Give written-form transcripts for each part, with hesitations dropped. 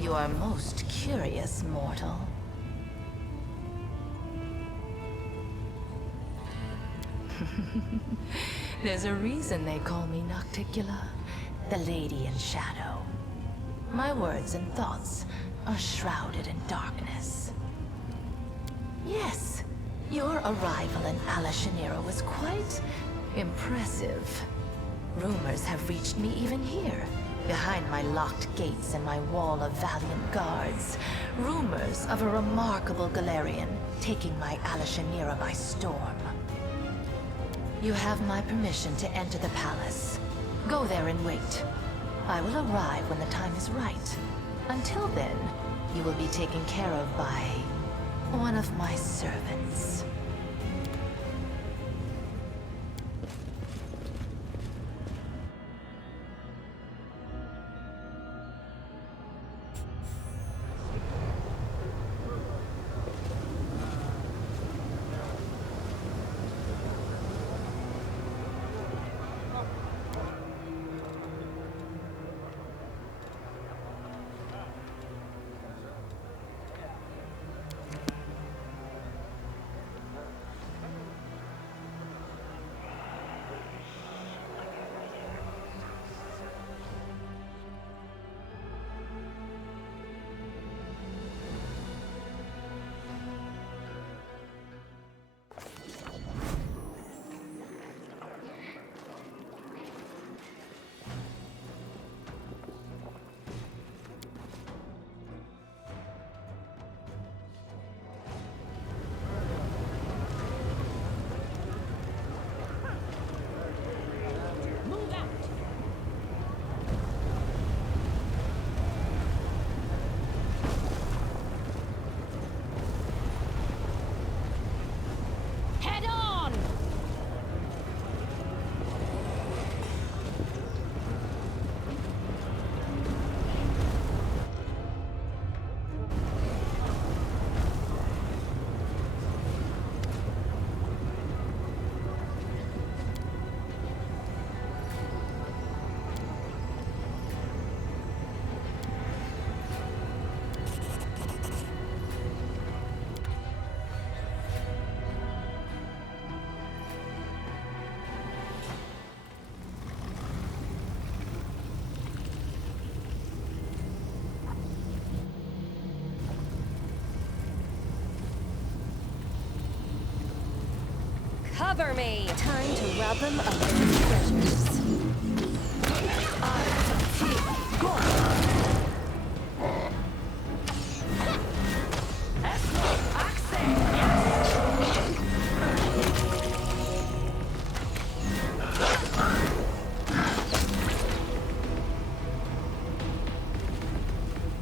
You are most curious, mortal. There's a reason they call me Nocticula, the Lady in Shadow. My words and thoughts are shrouded in darkness. Yes, your arrival in Alashanira was quite impressive. Rumors have reached me even here, behind my locked gates and my wall of valiant guards. Rumors of a remarkable Galarian taking my Alashanira by storm. You have my permission to enter the palace. Go there and wait. I will arrive when the time is right. Until then, you will be taken care of by one of my servants. Cover me! Time to rob them of their treasures.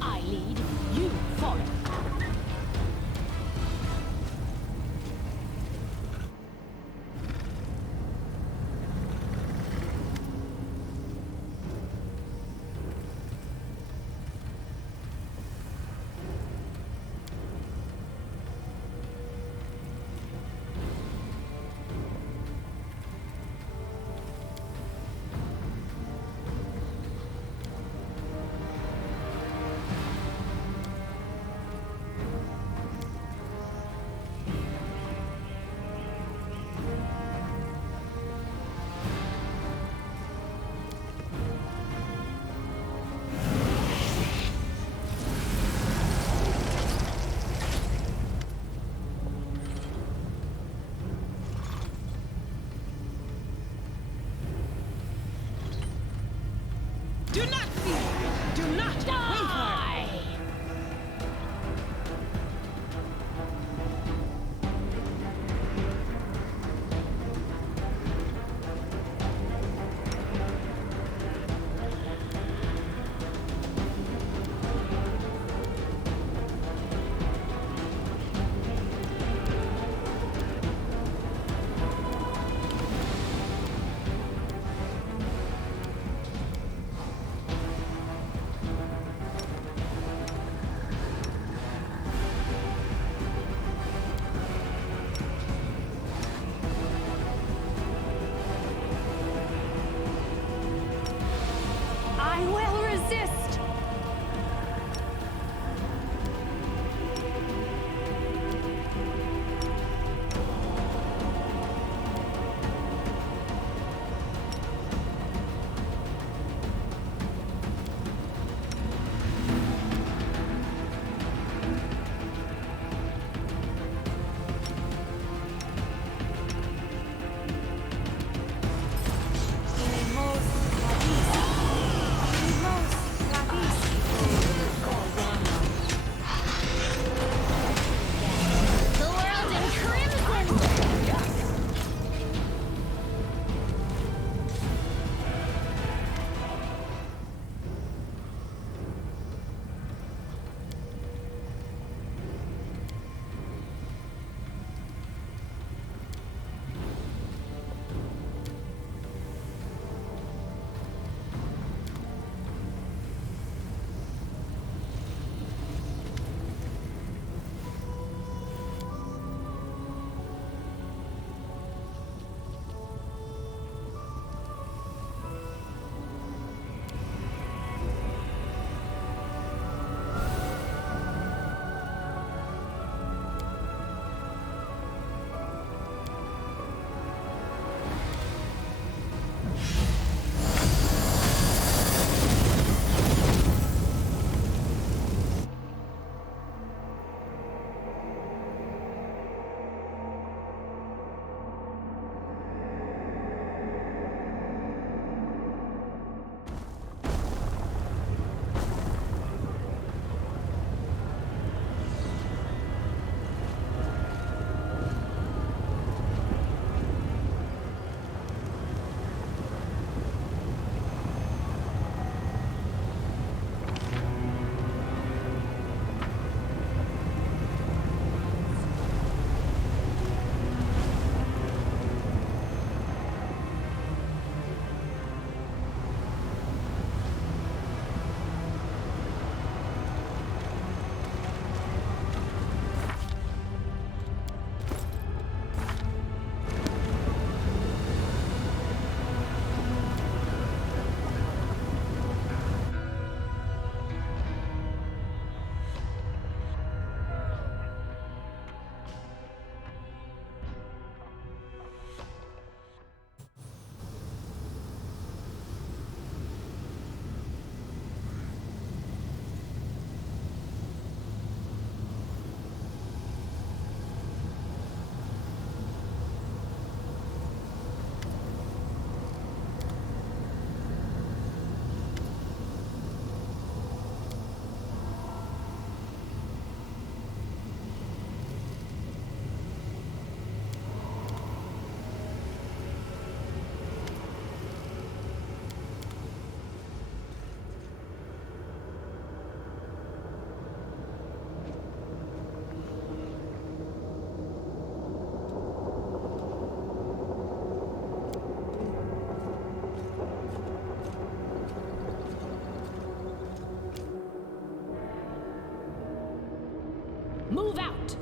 I lead, you follow. Do not waver! I will resist! The world in crimson! Move out!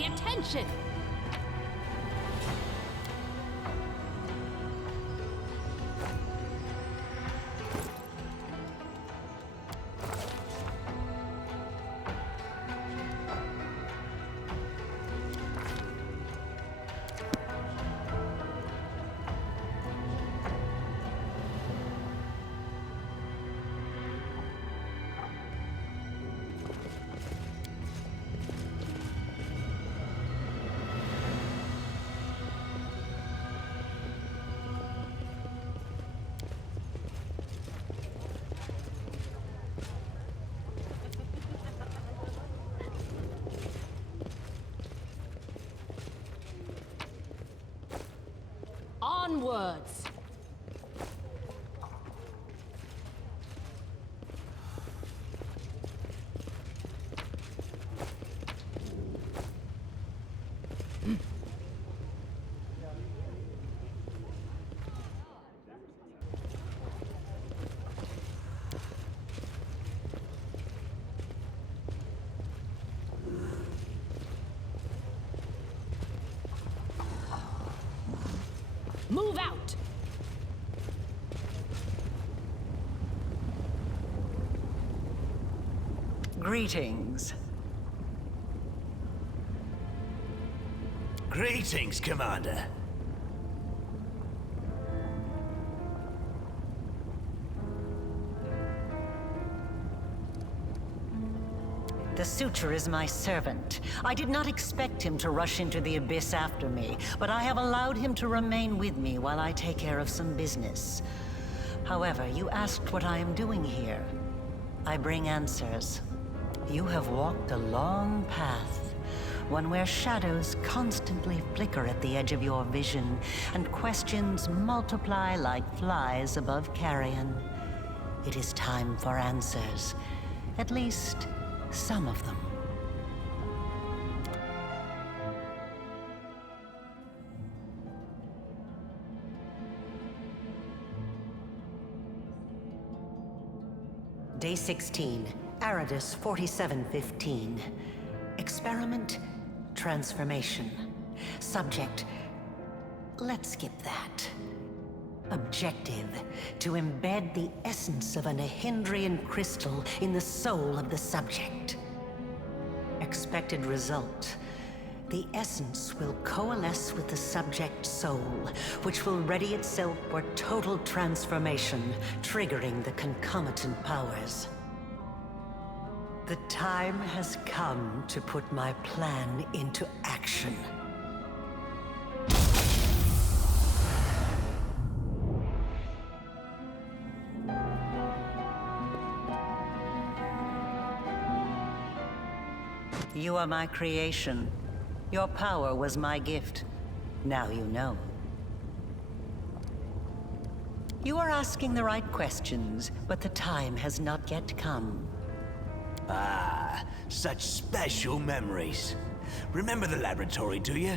Pay attention! Onwards! Move out! Greetings. Greetings, Commander. The Suture is my servant. I did not expect him to rush into the abyss after me, but I have allowed him to remain with me while I take care of some business. However, you asked what I am doing here. I bring answers. You have walked a long path, one where shadows constantly flicker at the edge of your vision, and questions multiply like flies above carrion. It is time for answers. At least, some of them. Day 16, Aridus 4715. Experiment, transformation. Subject, let's skip that. Objective, to embed the essence of a Nahindrian crystal in the soul of the subject. Expected result, the essence will coalesce with the subject's soul, which will ready itself for total transformation, triggering the concomitant powers. The time has come to put my plan into action. You are my creation. Your power was my gift. Now you know. You are asking the right questions, but the time has not yet come. Ah, such special memories. Remember the laboratory, do you?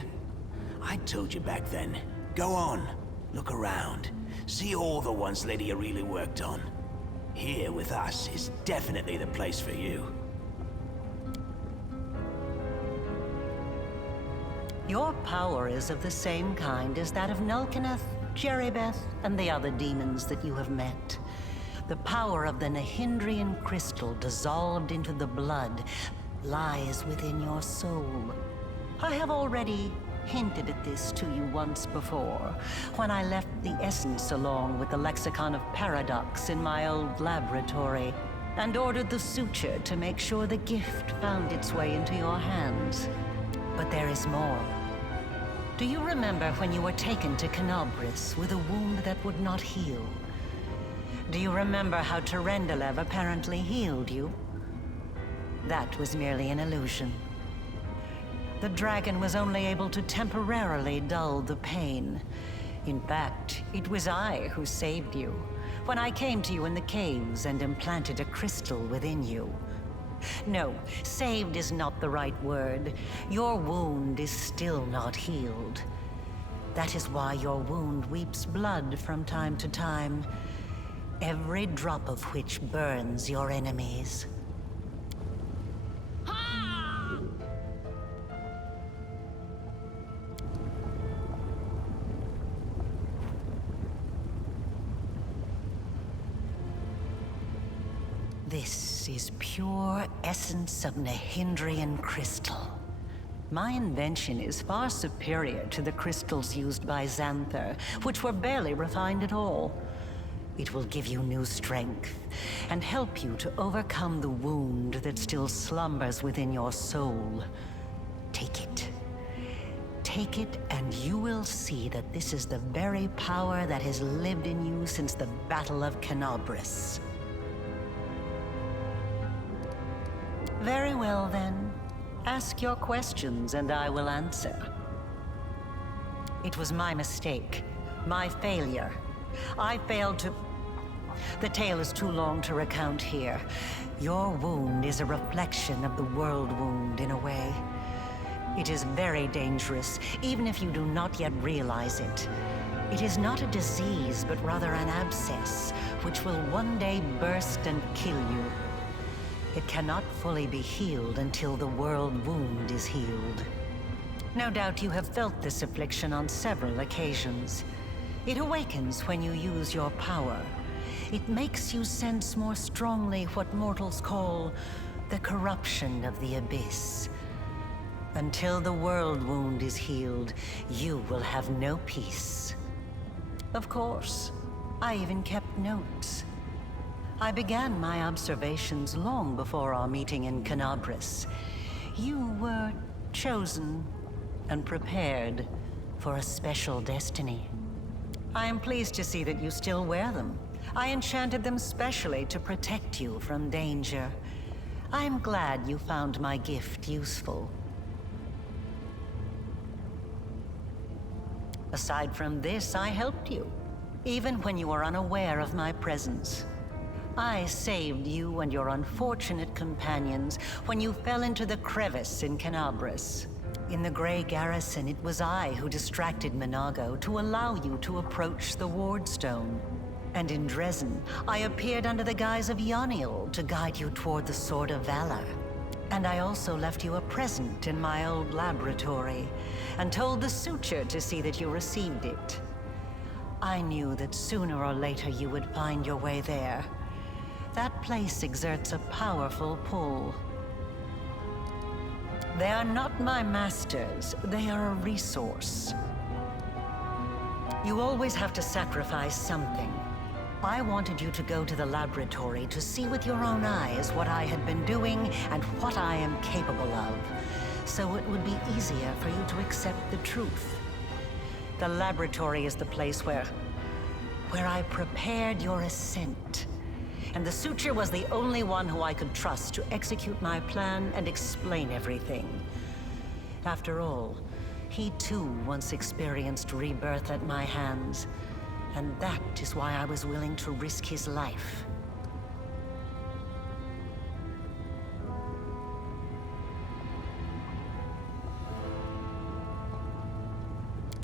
I told you back then. Go on, look around. See all the ones Lydia really worked on. Here with us is definitely the place for you. Your power is of the same kind as that of Nulkineth, Jeribeth, and the other demons that you have met. The power of the Nahindrian crystal dissolved into the blood lies within your soul. I have already hinted at this to you once before, when I left the essence along with the lexicon of paradox in my old laboratory, and ordered the Suture to make sure the gift found its way into your hands. But there is more. Do you remember when you were taken to Canobris with a wound that would not heal? Do you remember how Terendelev apparently healed you? That was merely an illusion. The dragon was only able to temporarily dull the pain. In fact, it was I who saved you, when I came to you in the caves and implanted a crystal within you. No, saved is not the right word. Your wound is still not healed. That is why your wound weeps blood from time to time, every drop of which burns your enemies. This is pure essence of Nahindrian crystal. My invention is far superior to the crystals used by Xanther, which were barely refined at all. It will give you new strength and help you to overcome the wound that still slumbers within your soul. Take it. Take it, and you will see that this is the very power that has lived in you since the Battle of Canobris. Very well, then. Ask your questions, and I will answer. It was my mistake. My failure. I failed to... The tale is too long to recount here. Your wound is a reflection of the world wound, in a way. It is very dangerous, even if you do not yet realize it. It is not a disease, but rather an abscess, which will one day burst and kill you. It cannot fully be healed until the world wound is healed. No doubt you have felt this affliction on several occasions. It awakens when you use your power. It makes you sense more strongly what mortals call the corruption of the abyss. Until the world wound is healed, you will have no peace. Of course, I even kept notes. I began my observations long before our meeting in Canobris. You were chosen and prepared for a special destiny. I am pleased to see that you still wear them. I enchanted them specially to protect you from danger. I am glad you found my gift useful. Aside from this, I helped you, even when you were unaware of my presence. I saved you and your unfortunate companions when you fell into the crevice in Canobris. In the Grey Garrison, it was I who distracted Minago to allow you to approach the Wardstone. And in Dresden, I appeared under the guise of Yoniel to guide you toward the Sword of Valor. And I also left you a present in my old laboratory, and told the Suture to see that you received it. I knew that sooner or later you would find your way there. That place exerts a powerful pull. They are not my masters, they are a resource. You always have to sacrifice something. I wanted you to go to the laboratory to see with your own eyes what I had been doing and what I am capable of, so it would be easier for you to accept the truth. The laboratory is the place where I prepared your ascent. And the Suture was the only one who I could trust to execute my plan and explain everything. After all, he too once experienced rebirth at my hands, and that is why I was willing to risk his life.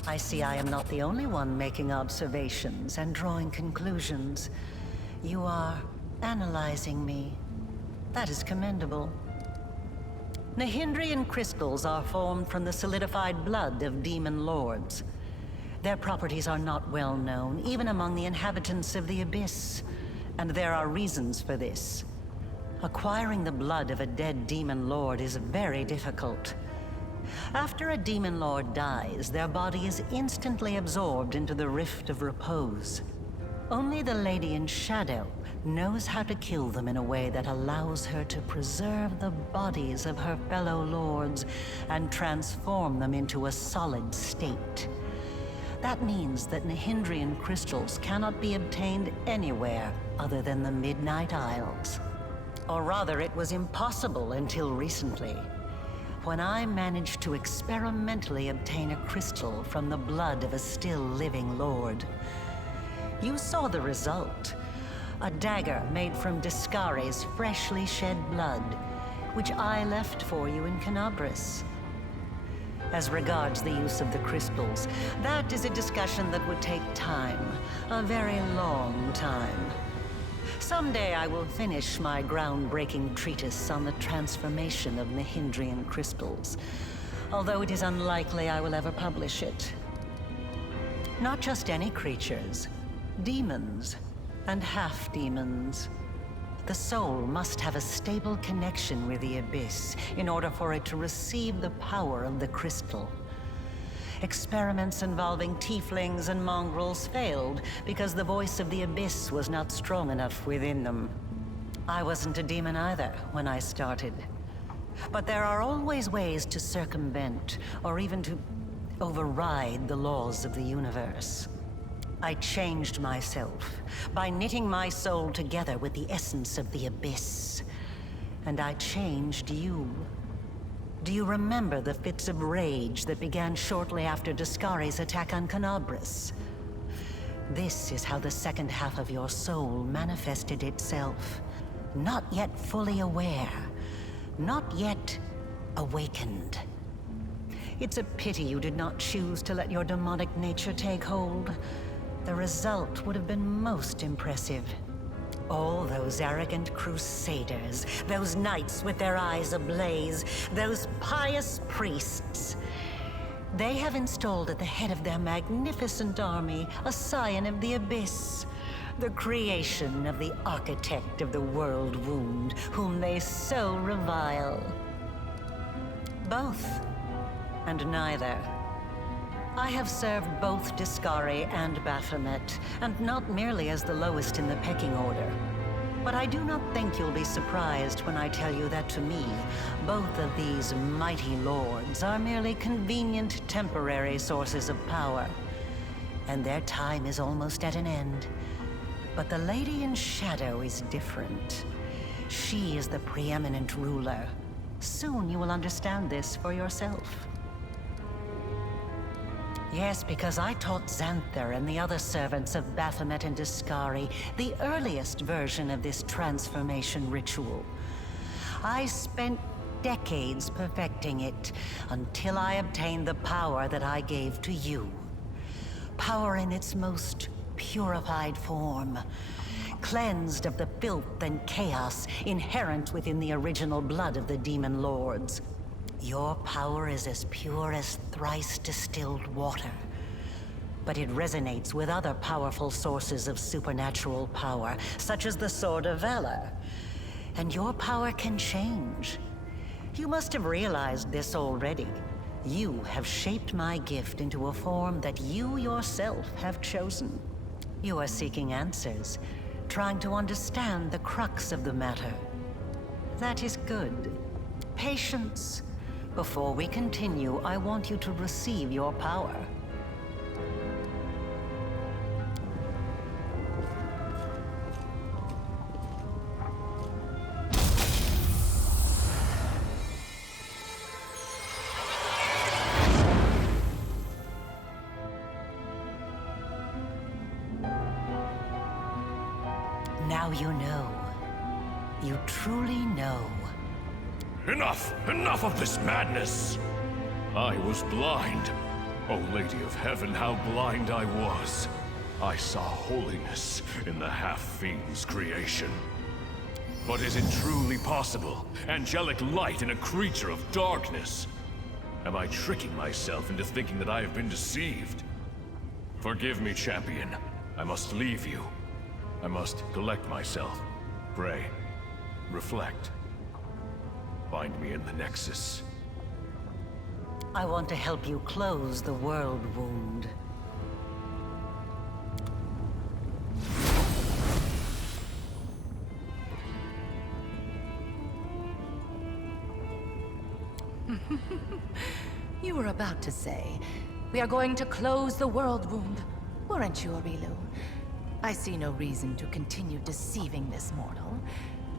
I see I am not the only one making observations and drawing conclusions. You are analyzing me. That is commendable. Nahindrian crystals are formed from the solidified blood of demon lords. Their properties are not well known, even among the inhabitants of the Abyss, and there are reasons for this. Acquiring the blood of a dead demon lord is very difficult. After a demon lord dies, their body is instantly absorbed into the Rift of Repose. Only the Lady in Shadow knows how to kill them in a way that allows her to preserve the bodies of her fellow lords and transform them into a solid state. That means that Nahindrian crystals cannot be obtained anywhere other than the Midnight Isles. Or rather, it was impossible until recently, when I managed to experimentally obtain a crystal from the blood of a still living lord. You saw the result. A dagger made from Discare's freshly shed blood, which I left for you in Canobris. As regards the use of the crystals, that is a discussion that would take time, a very long time. Someday I will finish my groundbreaking treatise on the transformation of Nahindrian crystals, although it is unlikely I will ever publish it. Not just any creatures. Demons and half-demons. The soul must have a stable connection with the abyss in order for it to receive the power of the crystal. Experiments involving tieflings and mongrels failed because the voice of the abyss was not strong enough within them. I wasn't a demon either when I started. But there are always ways to circumvent, or even to override the laws of the universe. I changed myself by knitting my soul together with the essence of the abyss. And I changed you. Do you remember the fits of rage that began shortly after Discari's attack on Canabras? This is how the second half of your soul manifested itself. Not yet fully aware. Not yet awakened. It's a pity you did not choose to let your demonic nature take hold. The result would have been most impressive. All those arrogant crusaders, those knights with their eyes ablaze, those pious priests. They have installed at the head of their magnificent army a scion of the abyss, the creation of the architect of the world wound, whom they so revile. Both, and neither. I have served both Discari and Baphomet, and not merely as the lowest in the pecking order. But I do not think you'll be surprised when I tell you that to me, both of these mighty lords are merely convenient temporary sources of power. And their time is almost at an end. But the Lady in Shadow is different. She is the preeminent ruler. Soon you will understand this for yourself. Yes, because I taught Xanther and the other servants of Baphomet and Discari the earliest version of this transformation ritual. I spent decades perfecting it until I obtained the power that I gave to you. Power in its most purified form, cleansed of the filth and chaos inherent within the original blood of the demon lords. Your power is as pure as thrice distilled water. But it resonates with other powerful sources of supernatural power, such as the Sword of Valor. And your power can change. You must have realized this already. You have shaped my gift into a form that you yourself have chosen. You are seeking answers, trying to understand the crux of the matter. That is good. Patience. Before we continue, I want you to receive your power. Now you know. You truly know. Enough! Enough of this madness! I was blind. Oh, Lady of Heaven, how blind I was. I saw holiness in the half-fiend's creation. But is it truly possible? Angelic light in a creature of darkness? Am I tricking myself into thinking that I have been deceived? Forgive me, champion. I must leave you. I must collect myself, pray, reflect. Find me in the Nexus. I want to help you close the world wound. You were about to say, we are going to close the world wound, weren't you, Arilu? I see no reason to continue deceiving this mortal.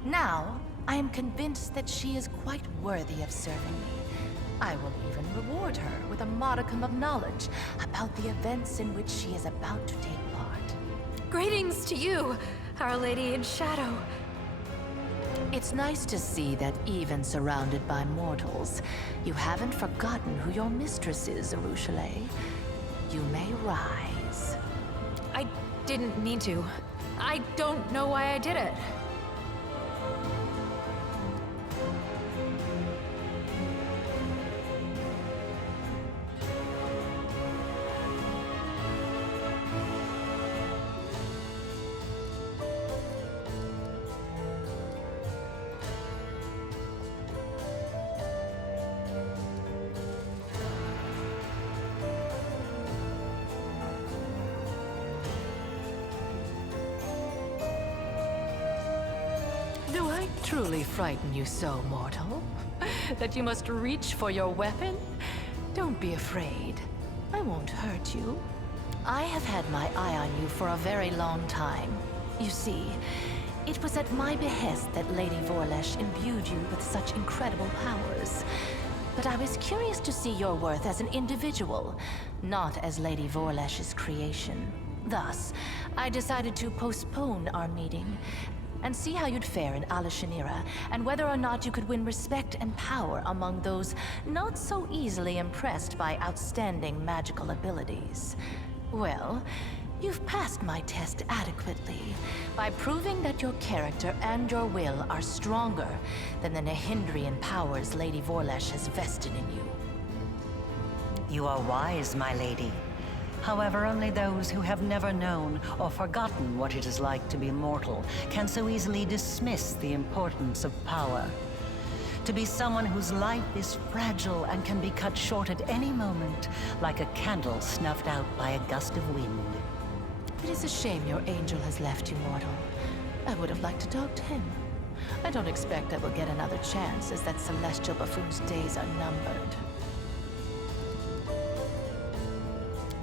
Now, I am convinced that she is quite worthy of serving me. I will even reward her with a modicum of knowledge about the events in which she is about to take part. Greetings to you, Our Lady in Shadow. It's nice to see that even surrounded by mortals, you haven't forgotten who your mistress is, Arushale. You may rise. I didn't mean to. I don't know why I did it. truly frighten you so, mortal? That you must reach for your weapon? Don't be afraid. I won't hurt you. I have had my eye on you for a very long time. You see, it was at my behest that Lady Vorlesh imbued you with such incredible powers. But I was curious to see your worth as an individual, not as Lady Vorlesh's creation. Thus, I decided to postpone our meeting and see how you'd fare in Alashanira, and whether or not you could win respect and power among those not so easily impressed by outstanding magical abilities. Well, you've passed my test adequately by proving that your character and your will are stronger than the Nahindrian powers Lady Vorlesh has vested in you. You are wise, my lady. However, only those who have never known or forgotten what it is like to be mortal can so easily dismiss the importance of power. To be someone whose life is fragile and can be cut short at any moment, like a candle snuffed out by a gust of wind. It is a shame your angel has left you, mortal. I would have liked to talk to him. I don't expect I will get another chance, as that celestial buffoon's days are numbered.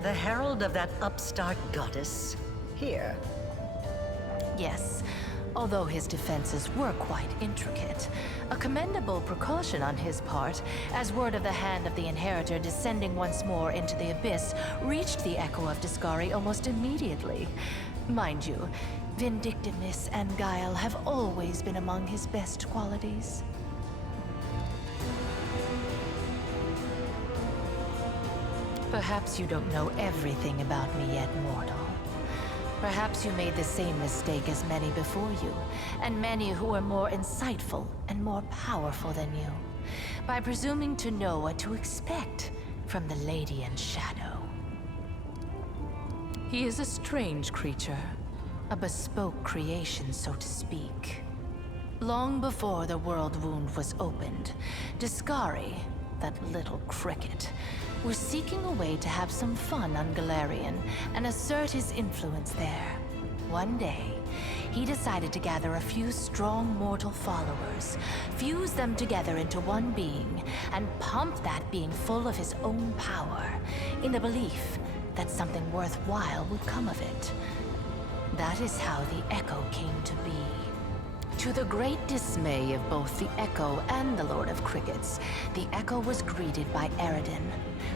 The herald of that upstart goddess? Here. Yes, although his defenses were quite intricate. A commendable precaution on his part, as word of the hand of the inheritor descending once more into the abyss reached the echo of Discari almost immediately. Mind you, vindictiveness and guile have always been among his best qualities. Perhaps you don't know everything about me yet, mortal. Perhaps you made the same mistake as many before you, and many who are more insightful and more powerful than you, by presuming to know what to expect from the Lady in Shadow. He is a strange creature, a bespoke creation, so to speak. Long before the world wound was opened, Discari, that little cricket, was seeking a way to have some fun on Galarian and assert his influence there. One day, he decided to gather a few strong mortal followers, fuse them together into one being, and pump that being full of his own power, in the belief that something worthwhile would come of it. That is how the Echo came to be. To the great dismay of both the Echo and the Lord of Crickets, the Echo was greeted by Eridan,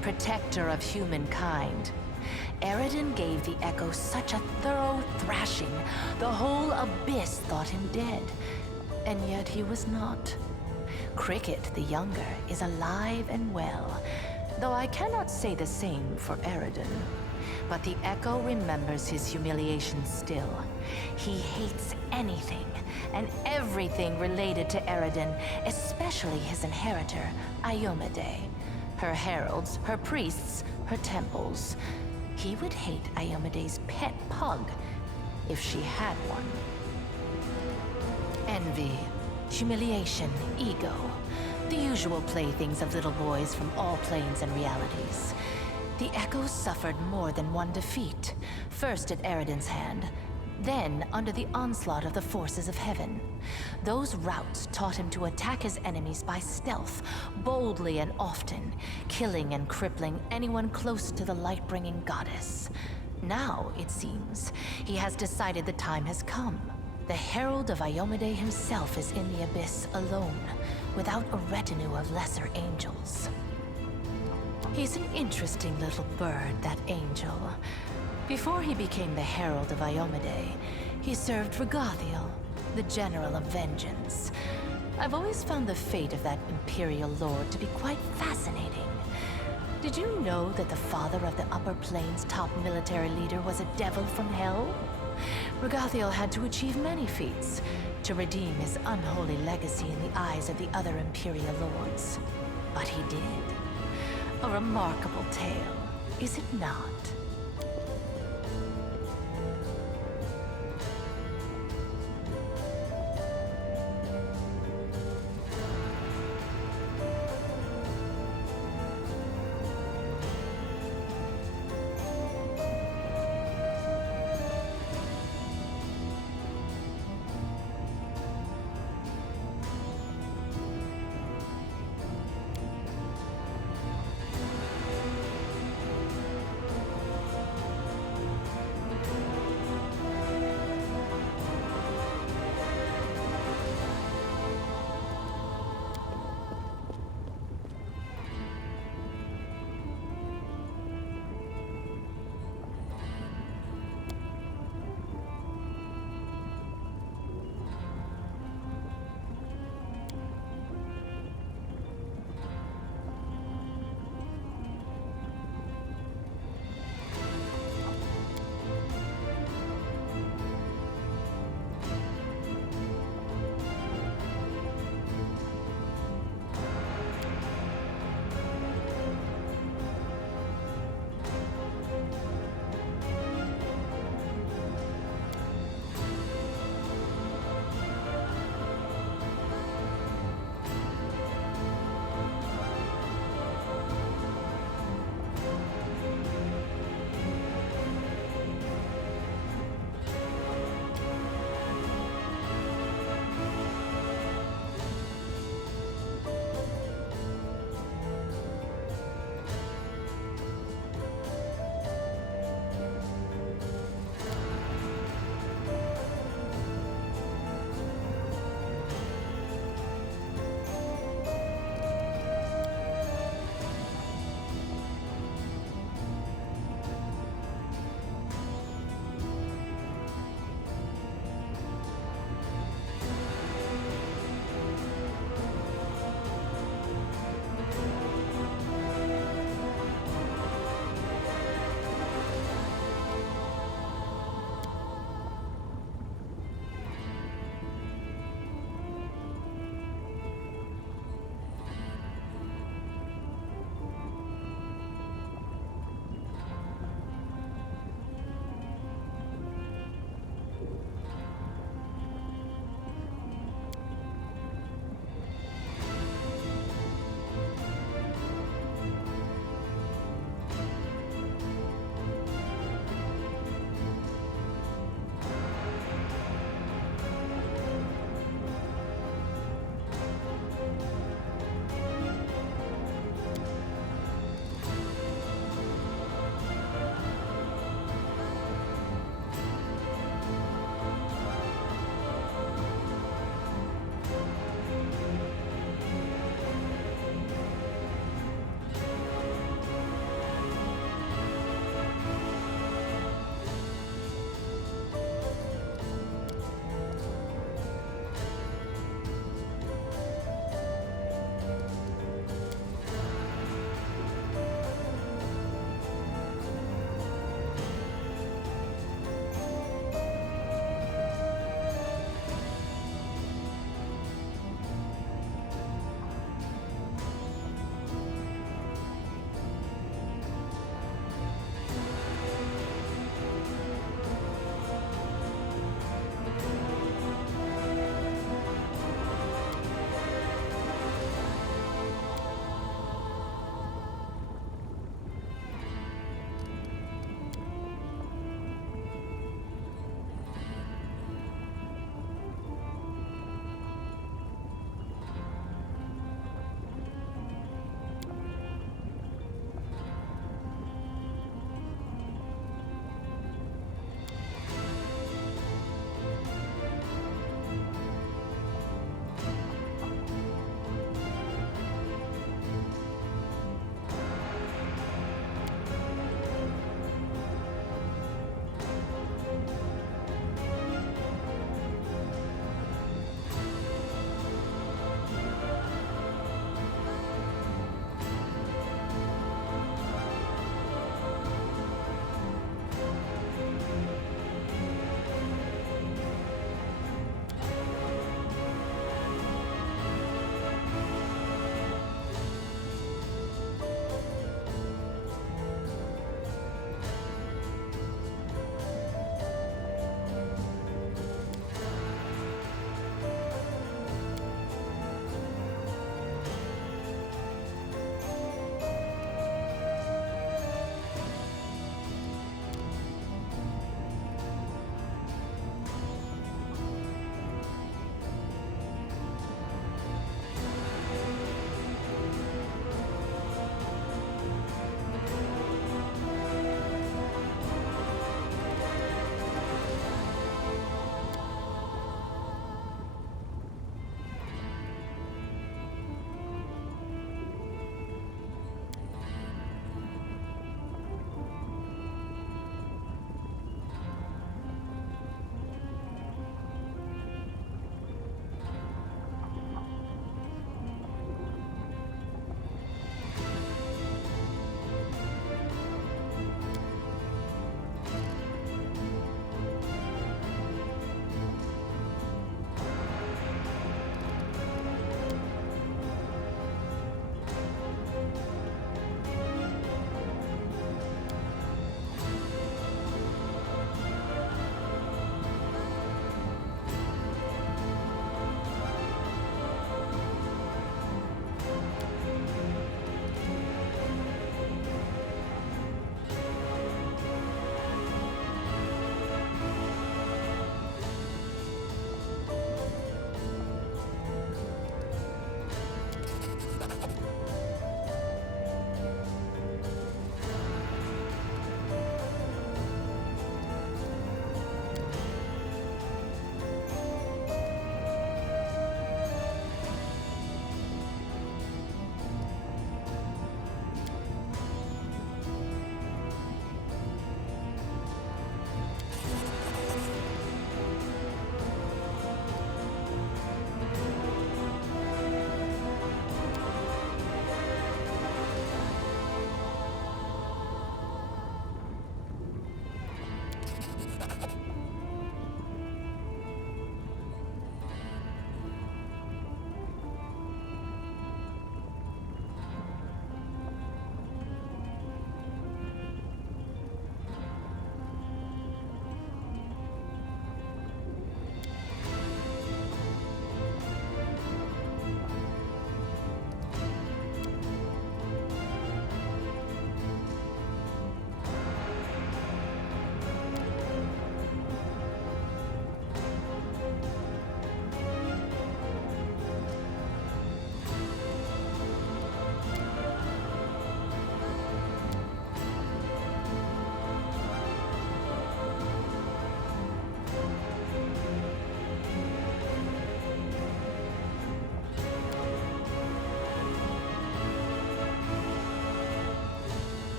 protector of humankind. Eridan gave the Echo such a thorough thrashing, the whole abyss thought him dead. And yet he was not. Cricket, the younger, is alive and well, though I cannot say the same for Eridan. But the Echo remembers his humiliation still. He hates anything and everything related to Eridan, especially his inheritor, Iomade. Her heralds, her priests, her temples. He would hate Iomade's pet pug, if she had one. Envy, humiliation, ego. The usual playthings of little boys from all planes and realities. The Echo suffered more than one defeat, first at Eridan's hand, then under the onslaught of the forces of heaven. Those routes taught him to attack his enemies by stealth, boldly and often, killing and crippling anyone close to the light-bringing goddess. Now, it seems, he has decided the time has come. The Herald of Iomade himself is in the abyss alone, without a retinue of lesser angels. He's an interesting little bird, that angel. Before he became the Herald of Iomade, he served Regathiel, the General of Vengeance. I've always found the fate of that Imperial Lord to be quite fascinating. Did you know that the father of the Upper Plains' top military leader was a devil from hell? Regathiel had to achieve many feats to redeem his unholy legacy in the eyes of the other Imperial Lords. But he did. A remarkable tale, is it not?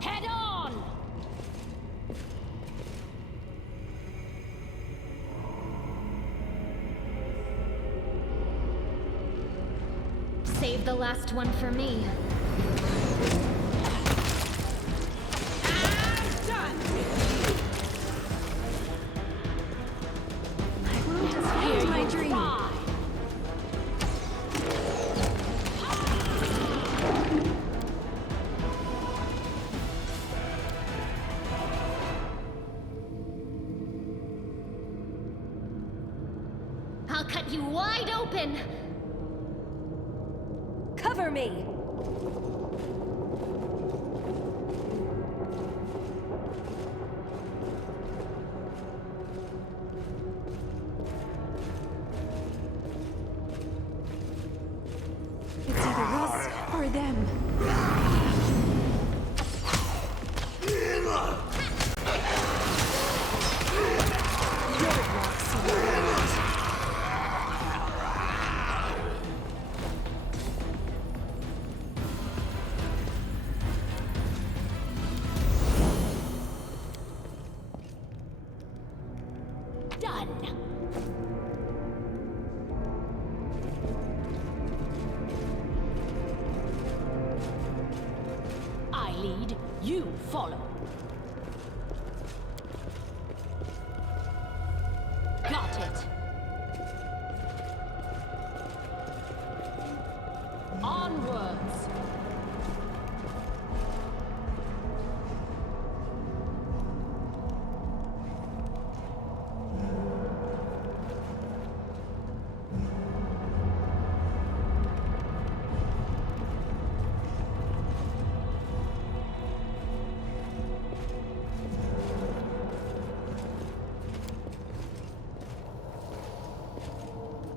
Head on! Save the last one for me. I will defend my dream. I'll cut you wide open. Cover me! It's either us or them. Done. I lead, you follow. Got it. Onwards.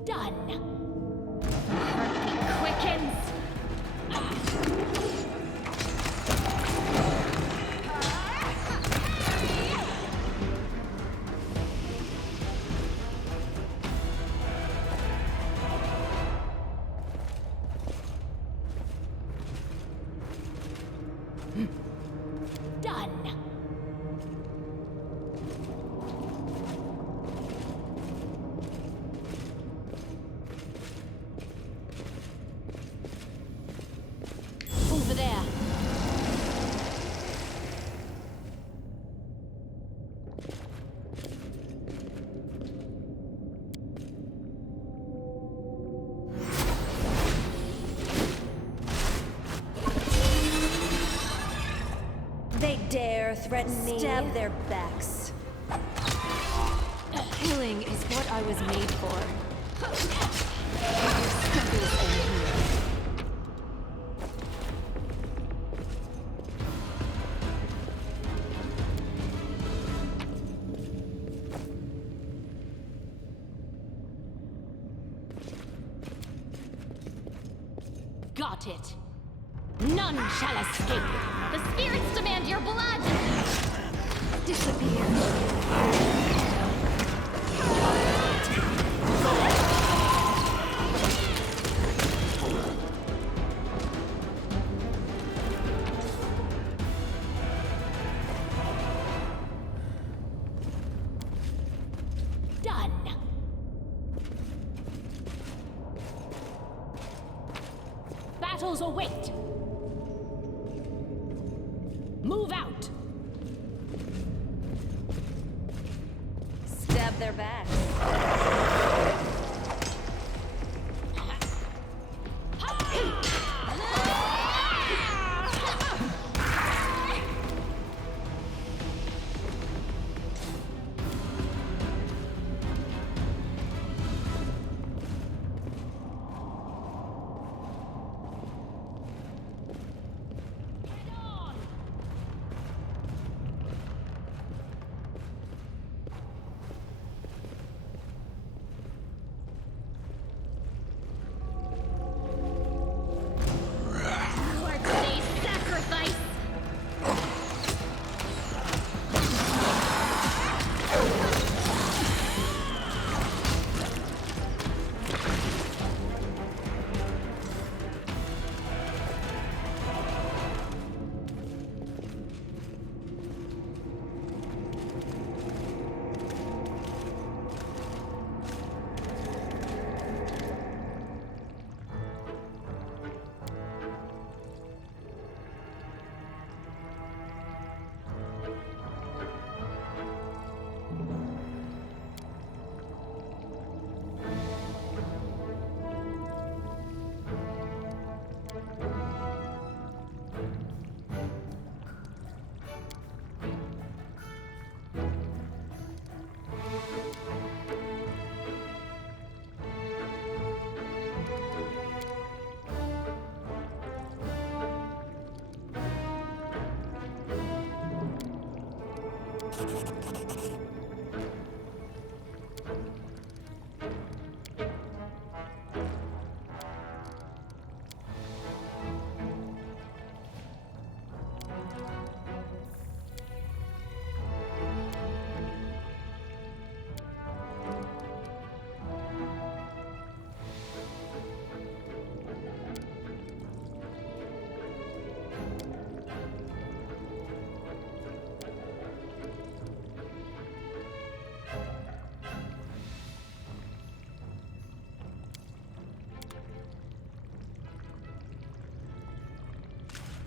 Done. Heartbeat quickens. Done. Over there. They dare threaten me. Stab their backs. Killing is what I was made for. Got it. None shall escape. The spirits demand your blood! Disappear. Done. Battles await. Move out. Stab their backs.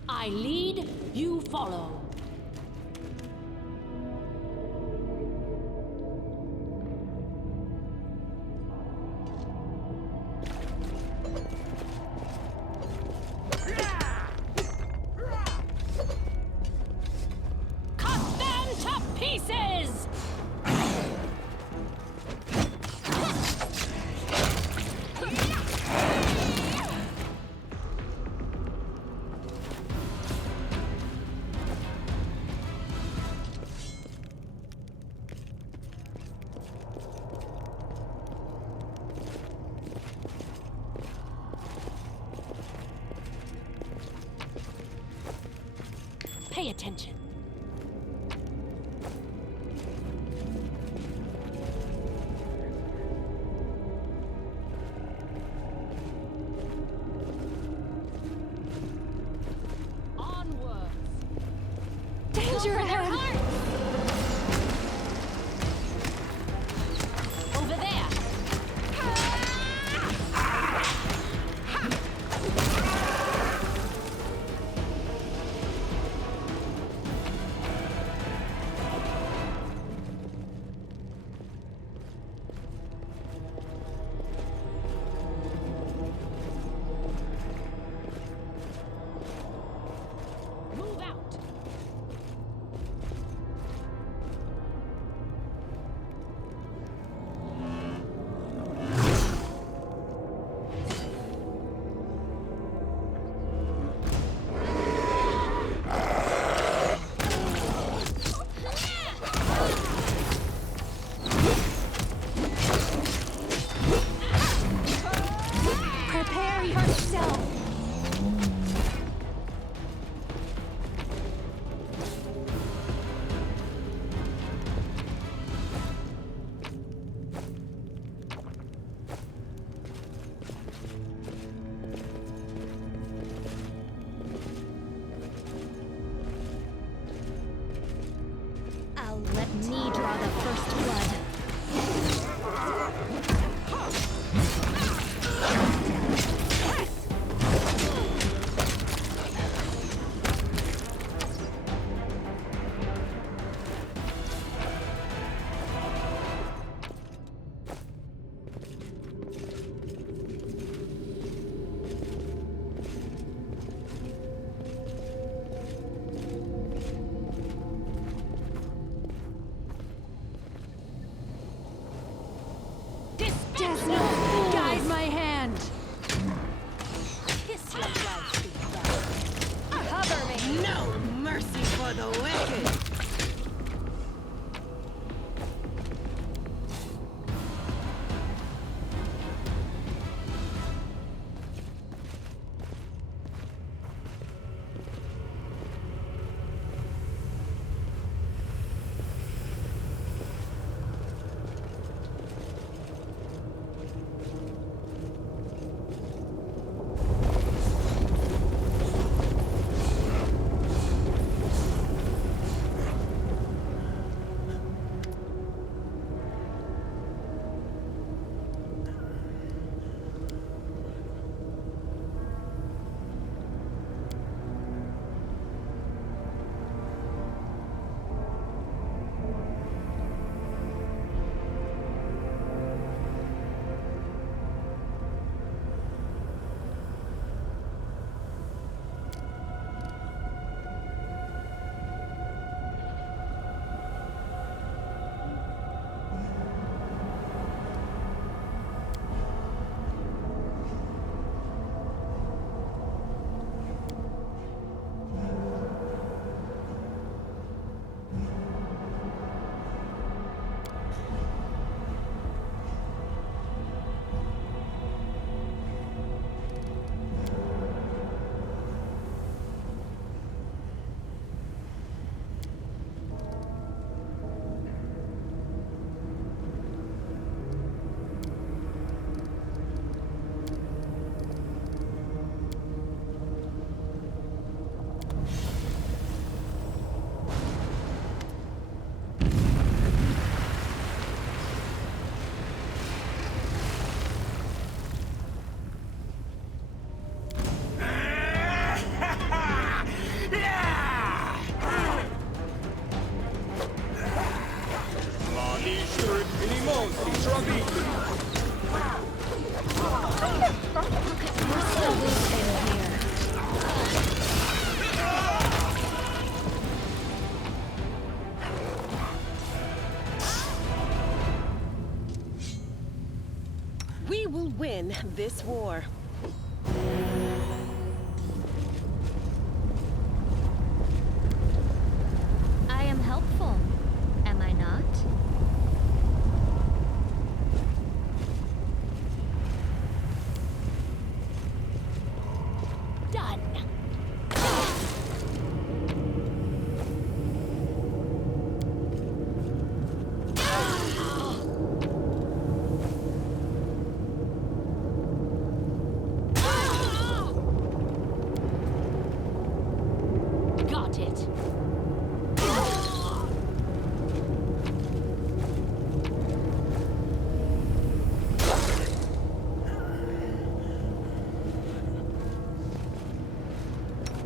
I lead, you follow. Cut them to pieces! Pay attention. Onwards. Danger ahead! Over there. We will win this war. I am helpful, am I not? Done. Got it.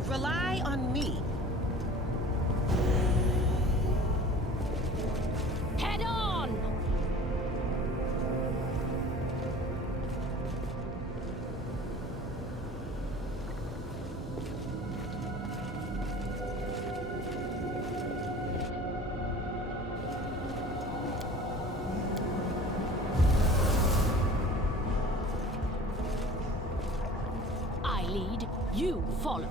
Rely on me. Head on! I lead, you follow.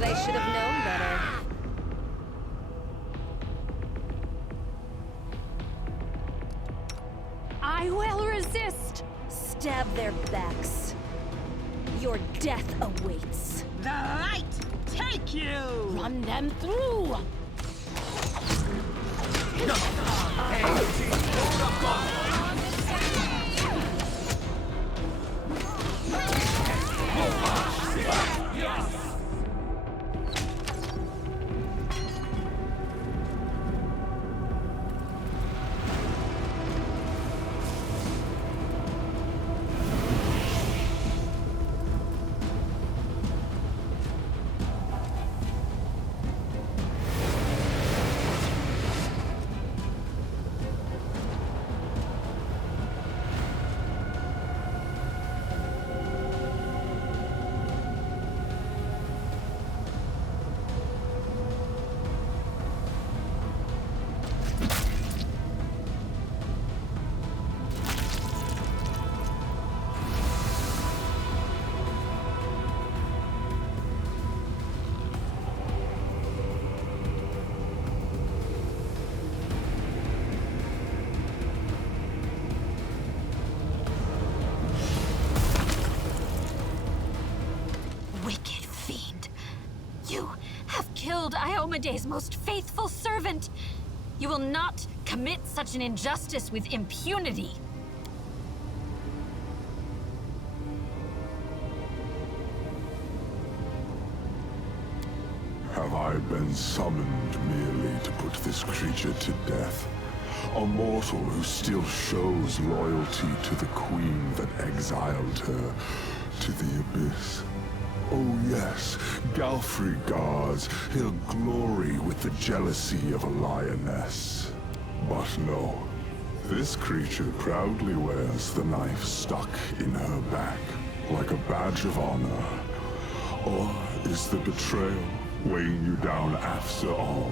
They should have known better. I will resist! Stab their backs. Your death awaits. The light take you! Run them through! Killed Iomede's most faithful servant. You will not commit such an injustice with impunity. Have I been summoned merely to put this creature to death? A mortal who still shows loyalty to the queen that exiled her to the abyss. Oh yes, Galfrey guards, he'll glory with the jealousy of a lioness. But no, this creature proudly wears the knife stuck in her back, like a badge of honor. Or is the betrayal weighing you down after all?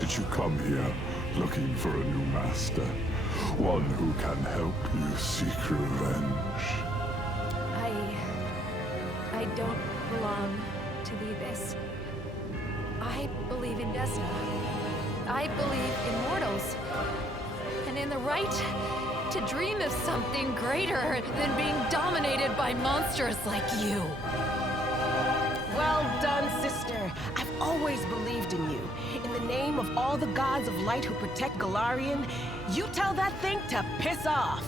Did you come here looking for a new master? One who can help you seek revenge? I don't belong to the Abyss. I believe in Desna. I believe in mortals. And in the right to dream of something greater than being dominated by monsters like you. Well done, sister. I've always believed in you. In the name of all the gods of light who protect Galarian, you tell that thing to piss off.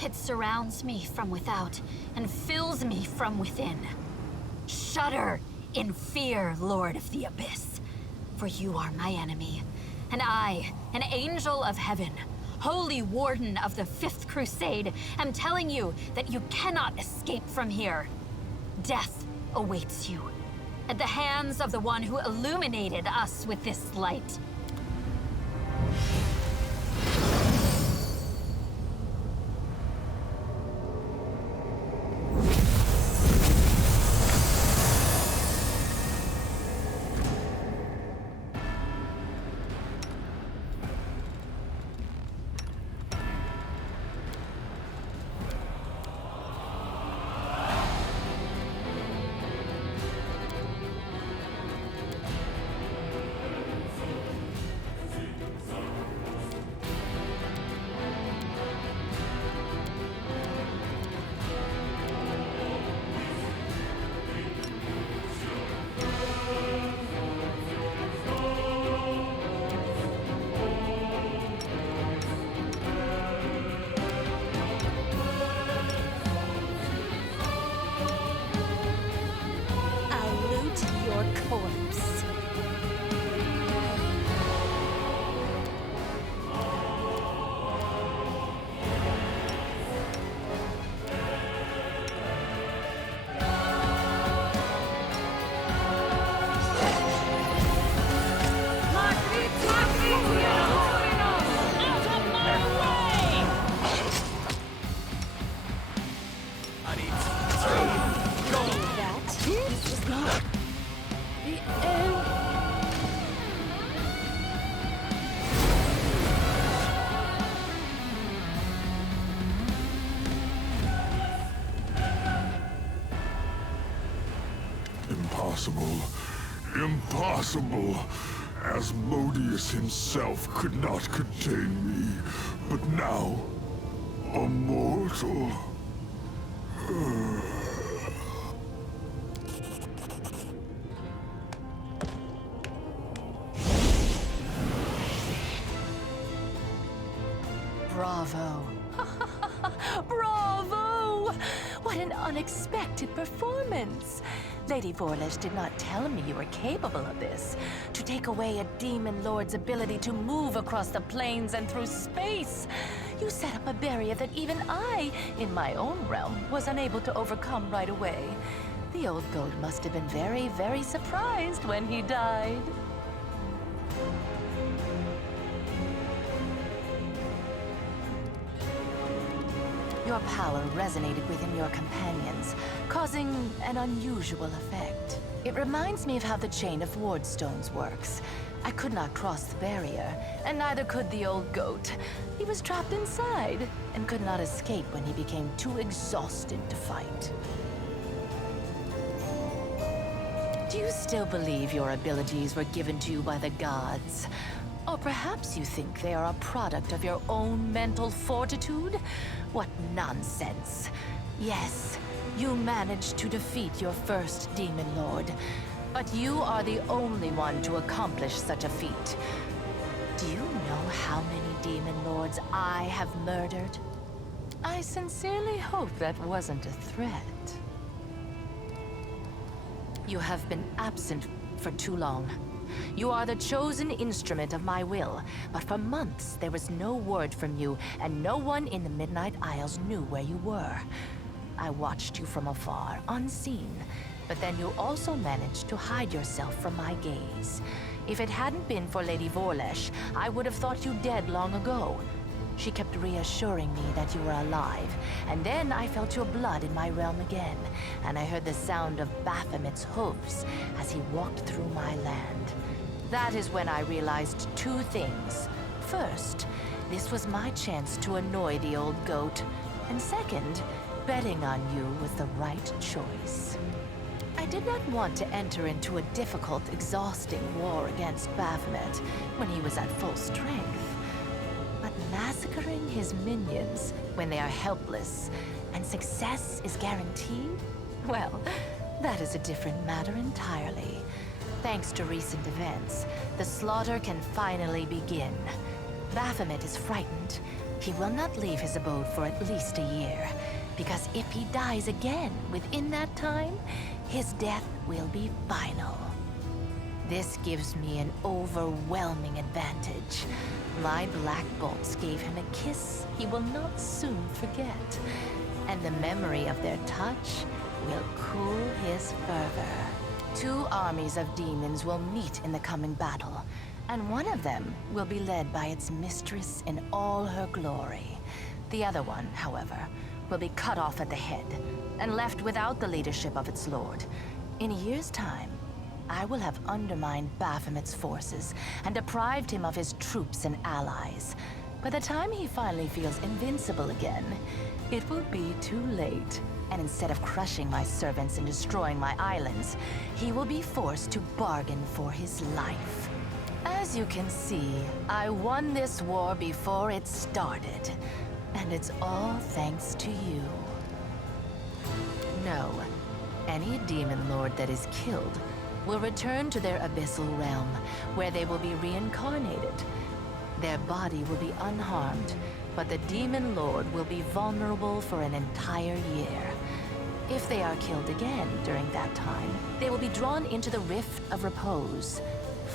It surrounds me from without and fills me from within. Shudder in fear, Lord of the Abyss, for you are my enemy, and I, an angel of heaven, holy warden of the Fifth Crusade, am telling you that you cannot escape from here. Death awaits you, at the hands of the one who illuminated us with this light. Impossible. Asmodeus himself could not contain me, but now, a mortal. Bravo. Bravo! What an unexpected performance. Lady Vorlish did not tell me you were capable of this. To take away a demon lord's ability to move across the plains and through space. You set up a barrier that even I, in my own realm, was unable to overcome right away. The old goat must have been very, very surprised when he died. Your power resonated within your companions, causing an unusual effect. It reminds me of how the chain of wardstones works. I could not cross the barrier, and neither could the old goat. He was trapped inside, and could not escape when he became too exhausted to fight. Do Do you still believe your abilities were given to you by the gods? Or perhaps you think they are a product of your own mental fortitude? What nonsense. Yes, you managed to defeat your first demon lord, but you are the only one to accomplish such a feat. Do you know how many demon lords I have murdered? I sincerely hope that wasn't a threat. You have been absent for too long. You are the chosen instrument of my will, but for months there was no word from you, and no one in the Midnight Isles knew where you were. I watched you from afar, unseen, but then you also managed to hide yourself from my gaze. If it hadn't been for Lady Vorlesh, I would have thought you dead long ago. She kept reassuring me that you were alive, and then I felt your blood in my realm again, and I heard the sound of Baphomet's hooves as he walked through my land. That is when I realized two things. First, this was my chance to annoy the old goat, and second, betting on you was the right choice. I did not want to enter into a difficult, exhausting war against Baphomet when he was at full strength. But massacring his minions when they are helpless and success is guaranteed? Well, that is a different matter entirely. Thanks to recent events, the slaughter can finally begin. Baphomet is frightened. He will not leave his abode for at least a year, because if he dies again within that time, his death will be final. This gives me an overwhelming advantage. My black bolts gave him a kiss he will not soon forget, and the memory of their touch will cool his fervor. Two armies of demons will meet in the coming battle, and one of them will be led by its mistress in all her glory. The other one, however, will be cut off at the head and left without the leadership of its lord. In a year's time, I will have undermined Baphomet's forces and deprived him of his troops and allies. By the time he finally feels invincible again, it will be too late. And instead of crushing my servants and destroying my islands, he will be forced to bargain for his life. As you can see, I won this war before it started, and it's all thanks to you. No, any demon lord that is killed will return to their abyssal realm, where they will be reincarnated. Their body will be unharmed, but the demon lord will be vulnerable for an entire year. If they are killed again during that time, they will be drawn into the Rift of Repose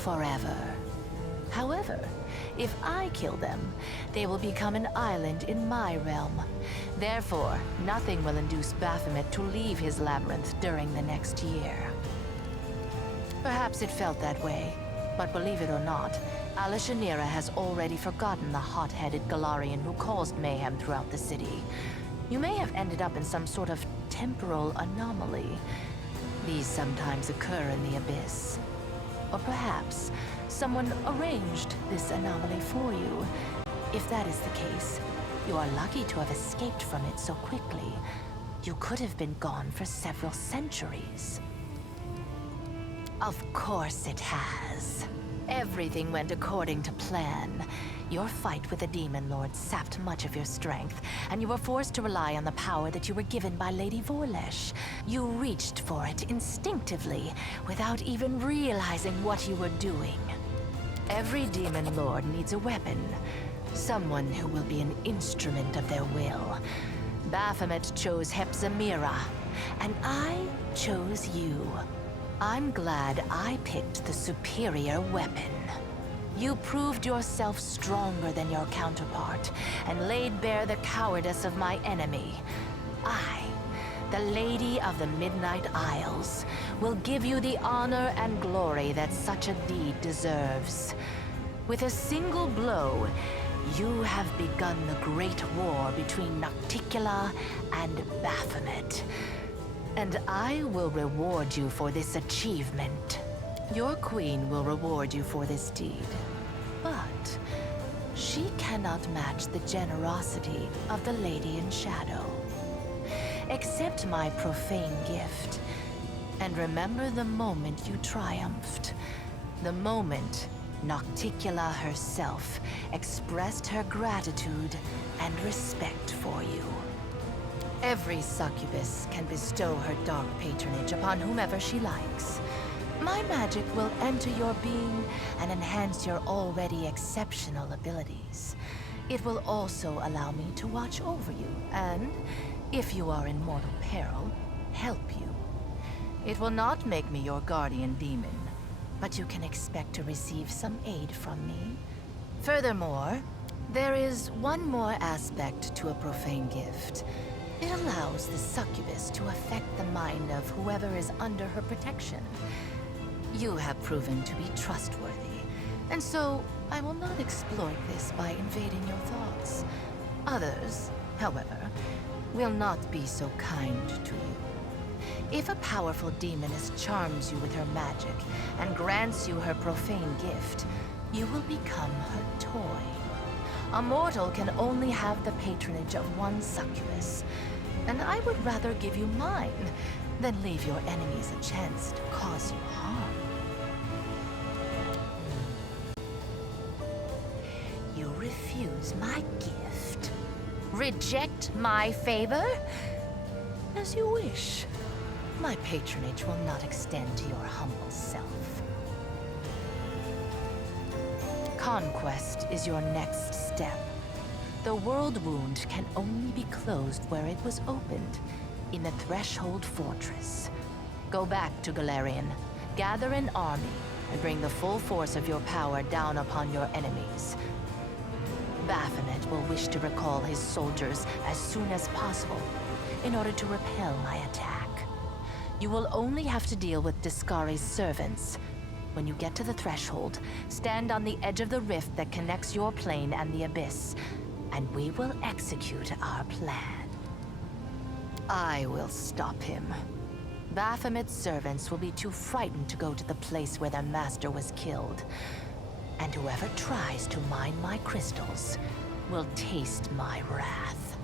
forever. However, if I kill them, they will become an island in my realm. Therefore, nothing will induce Baphomet to leave his labyrinth during the next year. Perhaps it felt that way, but believe it or not, Alashanira has already forgotten the hot-headed Galarian who caused mayhem throughout the city. You may have ended up in some sort of temporal anomaly. These sometimes occur in the Abyss. Or perhaps someone arranged this anomaly for you. If that is the case, you are lucky to have escaped from it so quickly. You could have been gone for several centuries. Of course it has. Everything went according to plan. Your fight with the Demon Lord sapped much of your strength, and you were forced to rely on the power that you were given by Lady Vorlesh. You reached for it instinctively, without even realizing what you were doing. Every Demon Lord needs a weapon. Someone who will be an instrument of their will. Baphomet chose Hepzamira, and I chose you. I'm glad I picked the superior weapon. You proved yourself stronger than your counterpart, and laid bare the cowardice of my enemy. I, the Lady of the Midnight Isles, will give you the honor and glory that such a deed deserves. With a single blow, you have begun the great war between Nocticula and Baphomet. And I will reward you for this achievement. Your queen will reward you for this deed. But she cannot match the generosity of the Lady in Shadow. Accept my profane gift, And remember the moment you triumphed. The moment Nocticula herself expressed her gratitude and respect for you. Every succubus can bestow her dark patronage upon whomever she likes. My magic will enter your being and enhance your already exceptional abilities. It will also allow me to watch over you and, if you are in mortal peril, help you. It will not make me your guardian demon, but you can expect to receive some aid from me. Furthermore, there is one more aspect to a profane gift. It allows the succubus to affect the mind of whoever is under her protection. You have proven to be trustworthy, and so I will not exploit this by invading your thoughts. Others, however, will not be so kind to you. If a powerful demoness charms you with her magic and grants you her profane gift, you will become her toy. A mortal can only have the patronage of one succubus, and I would rather give you mine than leave your enemies a chance to cause you harm. You refuse my gift? Reject my favor? As you wish. My patronage will not extend to your humble self. Conquest is your next step. The world wound can only be closed where it was opened, in the Threshold Fortress. Go back to Galarian, gather an army, and bring the full force of your power down upon your enemies. Baphomet will wish to recall his soldiers as soon as possible, in order to repel my attack. You will only have to deal with Discari's servants. When you get to the threshold, stand on the edge of the rift that connects your plane and the abyss, and we will execute our plan. I will stop him. Baphomet's servants will be too frightened to go to the place where their master was killed. And whoever tries to mine my crystals will taste my wrath.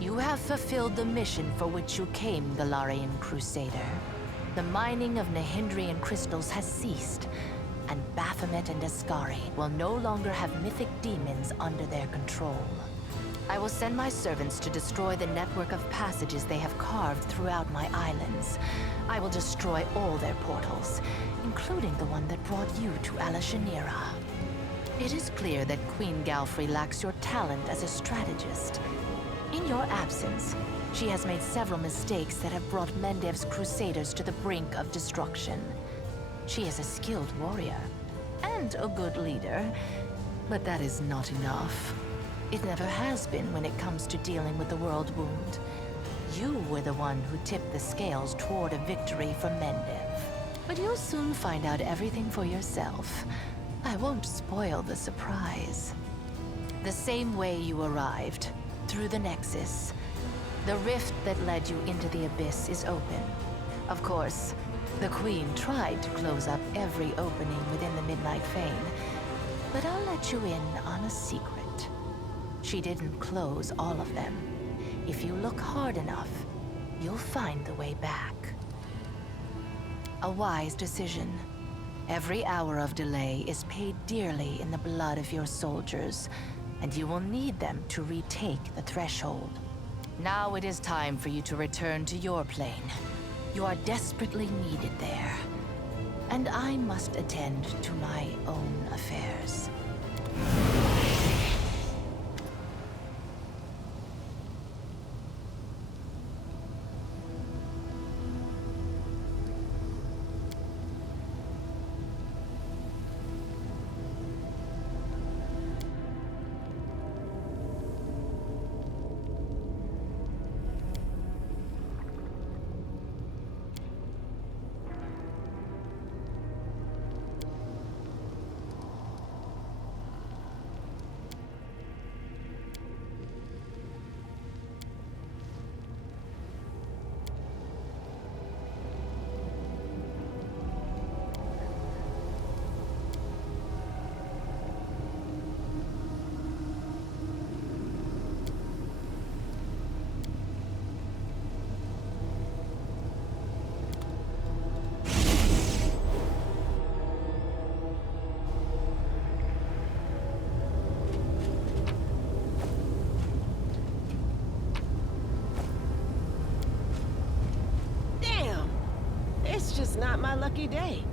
You have fulfilled the mission for which you came, Galarian Crusader. The mining of Nahindrian crystals has ceased, and Baphomet and Discari will no longer have mythic demons under their control. I will send my servants to destroy the network of passages they have carved throughout my islands. I will destroy all their portals, including the one that brought you to Alashanira. It is clear that Queen Galfrey lacks your talent as a strategist. In your absence, she has made several mistakes that have brought Mendev's crusaders to the brink of destruction. She is a skilled warrior, and a good leader, but that is not enough. It never has been when it comes to dealing with the world wound. You were the one who tipped the scales toward a victory for Mendev. But you'll soon find out everything for yourself. I won't spoil the surprise. The same way you arrived, through the Nexus. The rift that led you into the Abyss is open. Of course, the Queen tried to close up every opening within the Midnight Fane, but I'll let you in on a secret. She didn't close all of them. If you look hard enough, you'll find the way back. A wise decision. Every hour of delay is paid dearly in the blood of your soldiers, and you will need them to retake the threshold. Now it is time for you to return to your plane. You are desperately needed there, and I must attend to my own affairs. lucky day.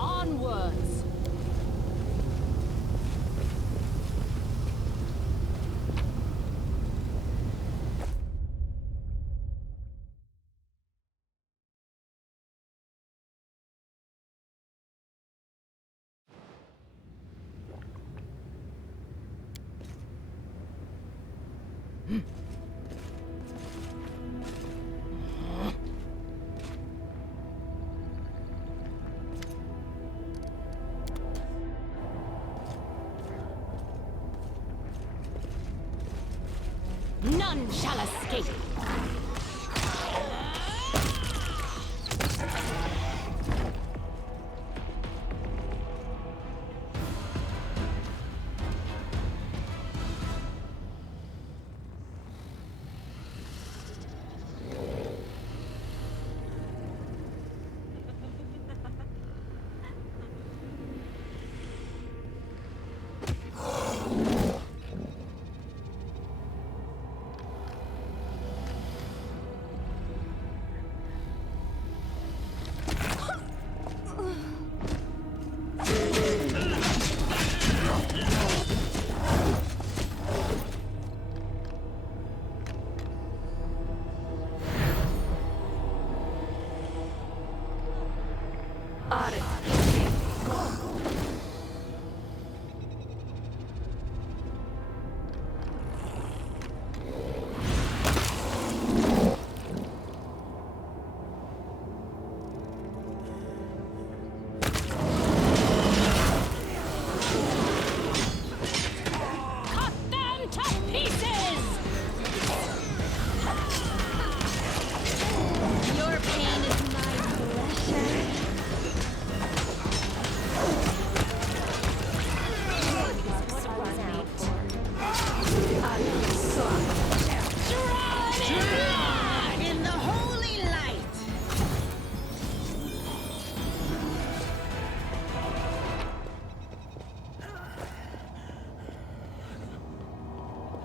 Onwards! None shall escape!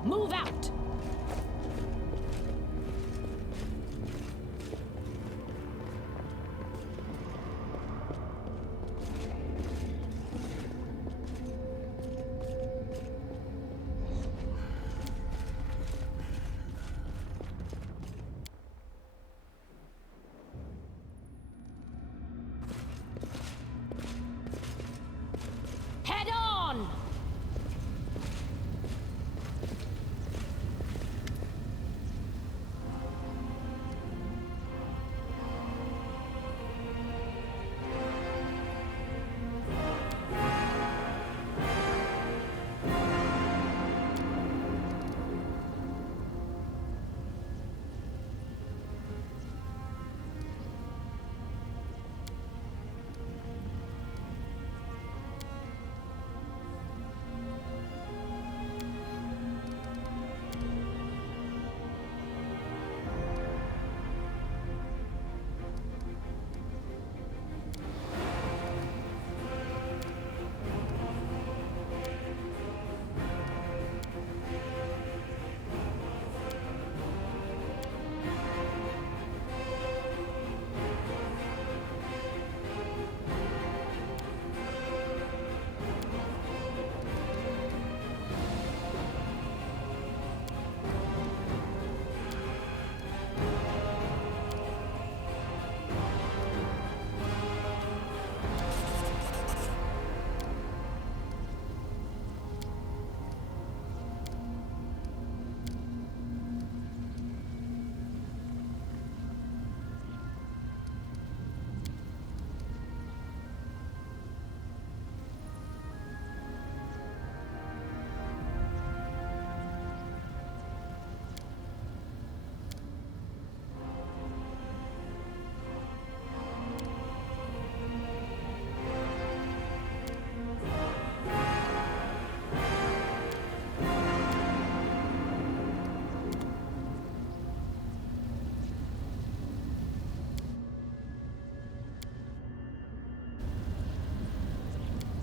Move out! Head on!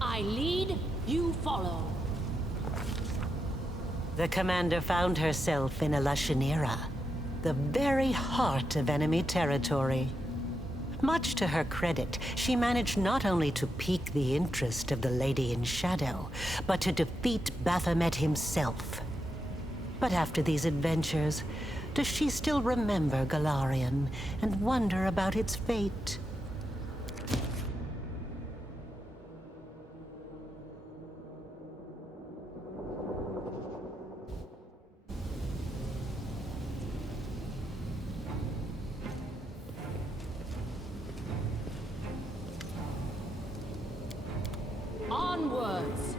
I lead, you follow. The commander found herself in a Lashanira, the very heart of enemy territory. Much to her credit, she managed not only to pique the interest of the Lady in Shadow, but to defeat Baphomet himself. But after these adventures, does she still remember Galarian and wonder about its fate? Onwards!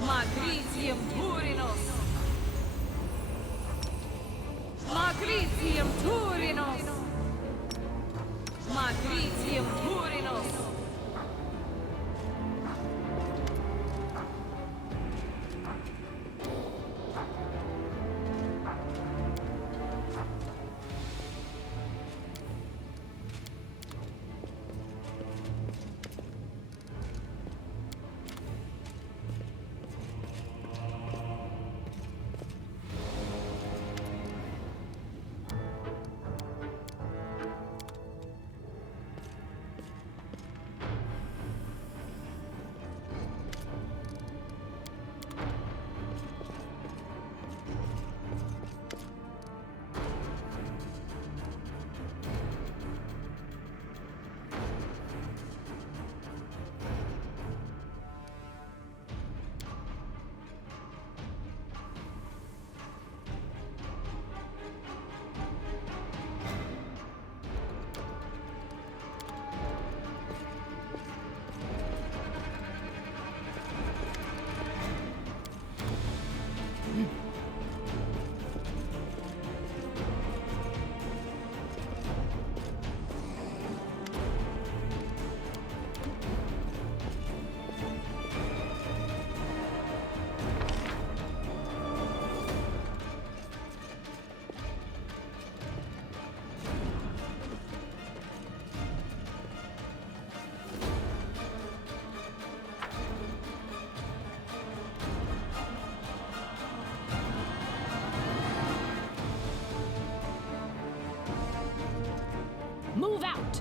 Magritium Turinos! Magritium Turinos! Magritium Turinos! out!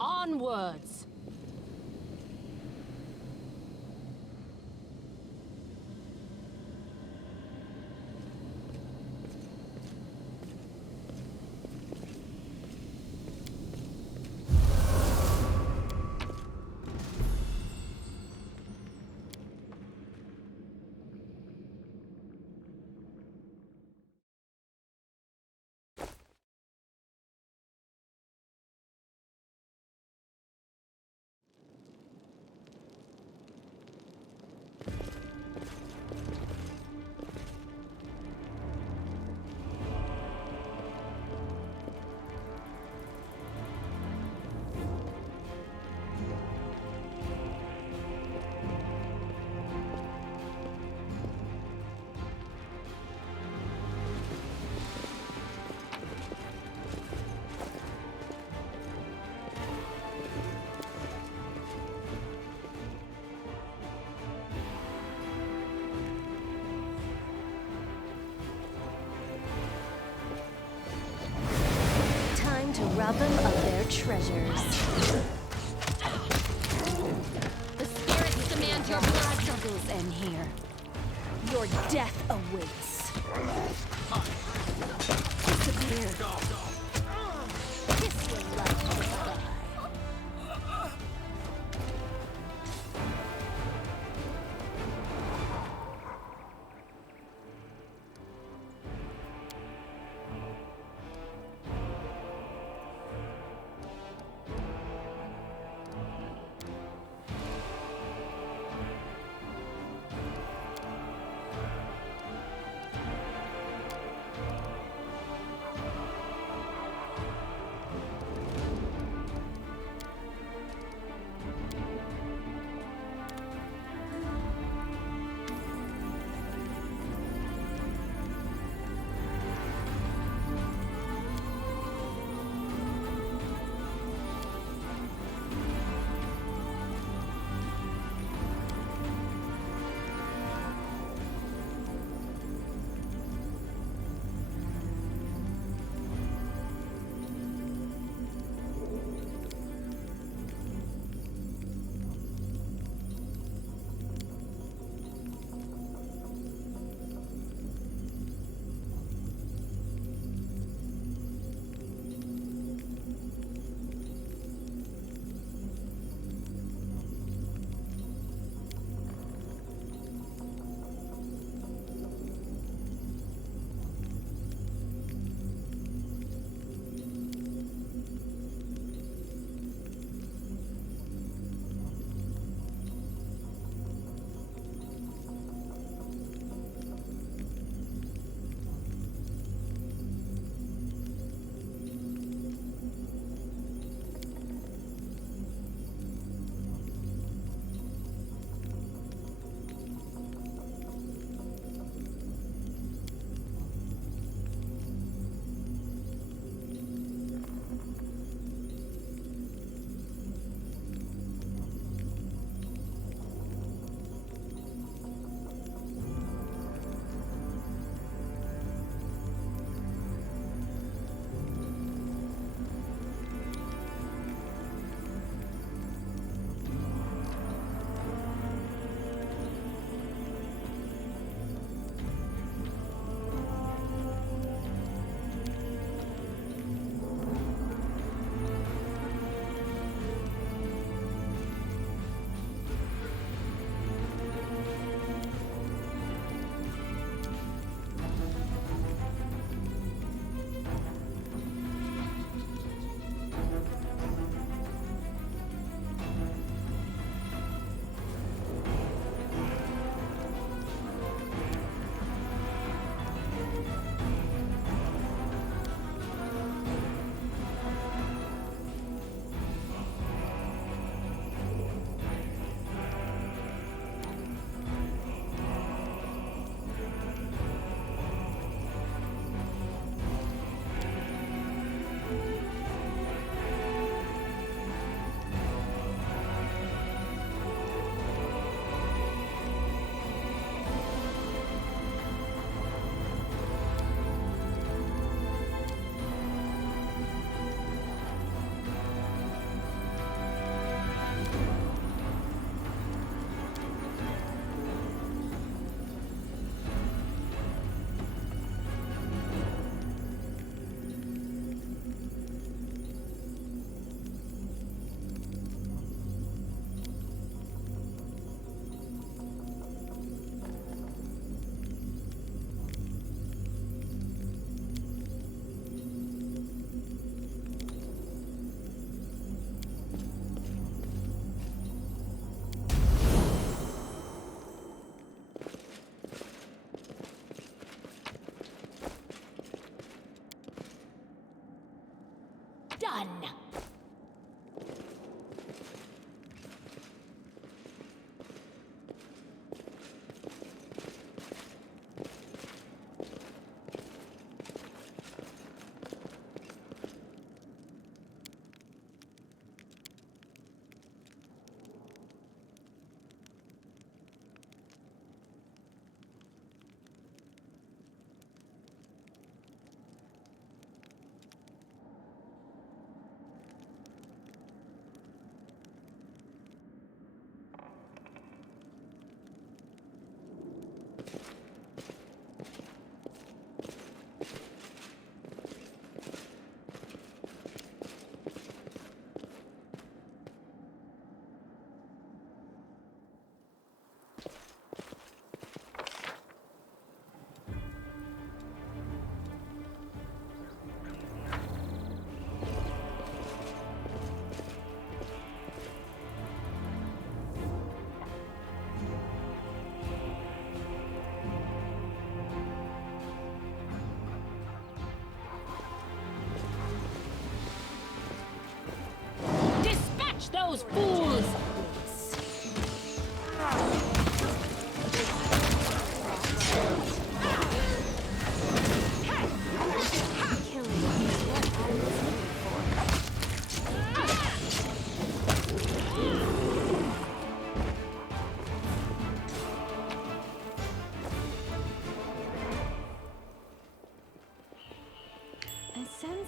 Onwards! To rob them of their treasures. The spirits demand your blood. Struggles end here. Your death awaits. Disappear. Kiss your life goodbye.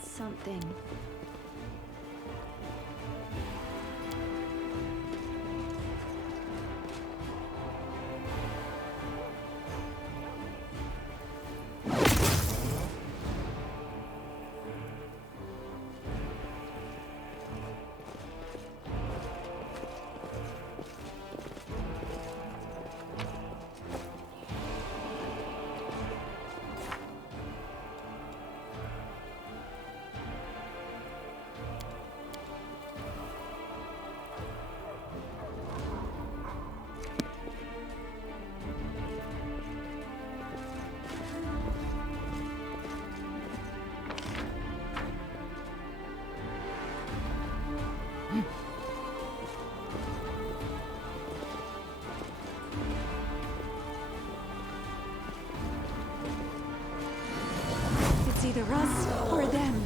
something. It's either us or them.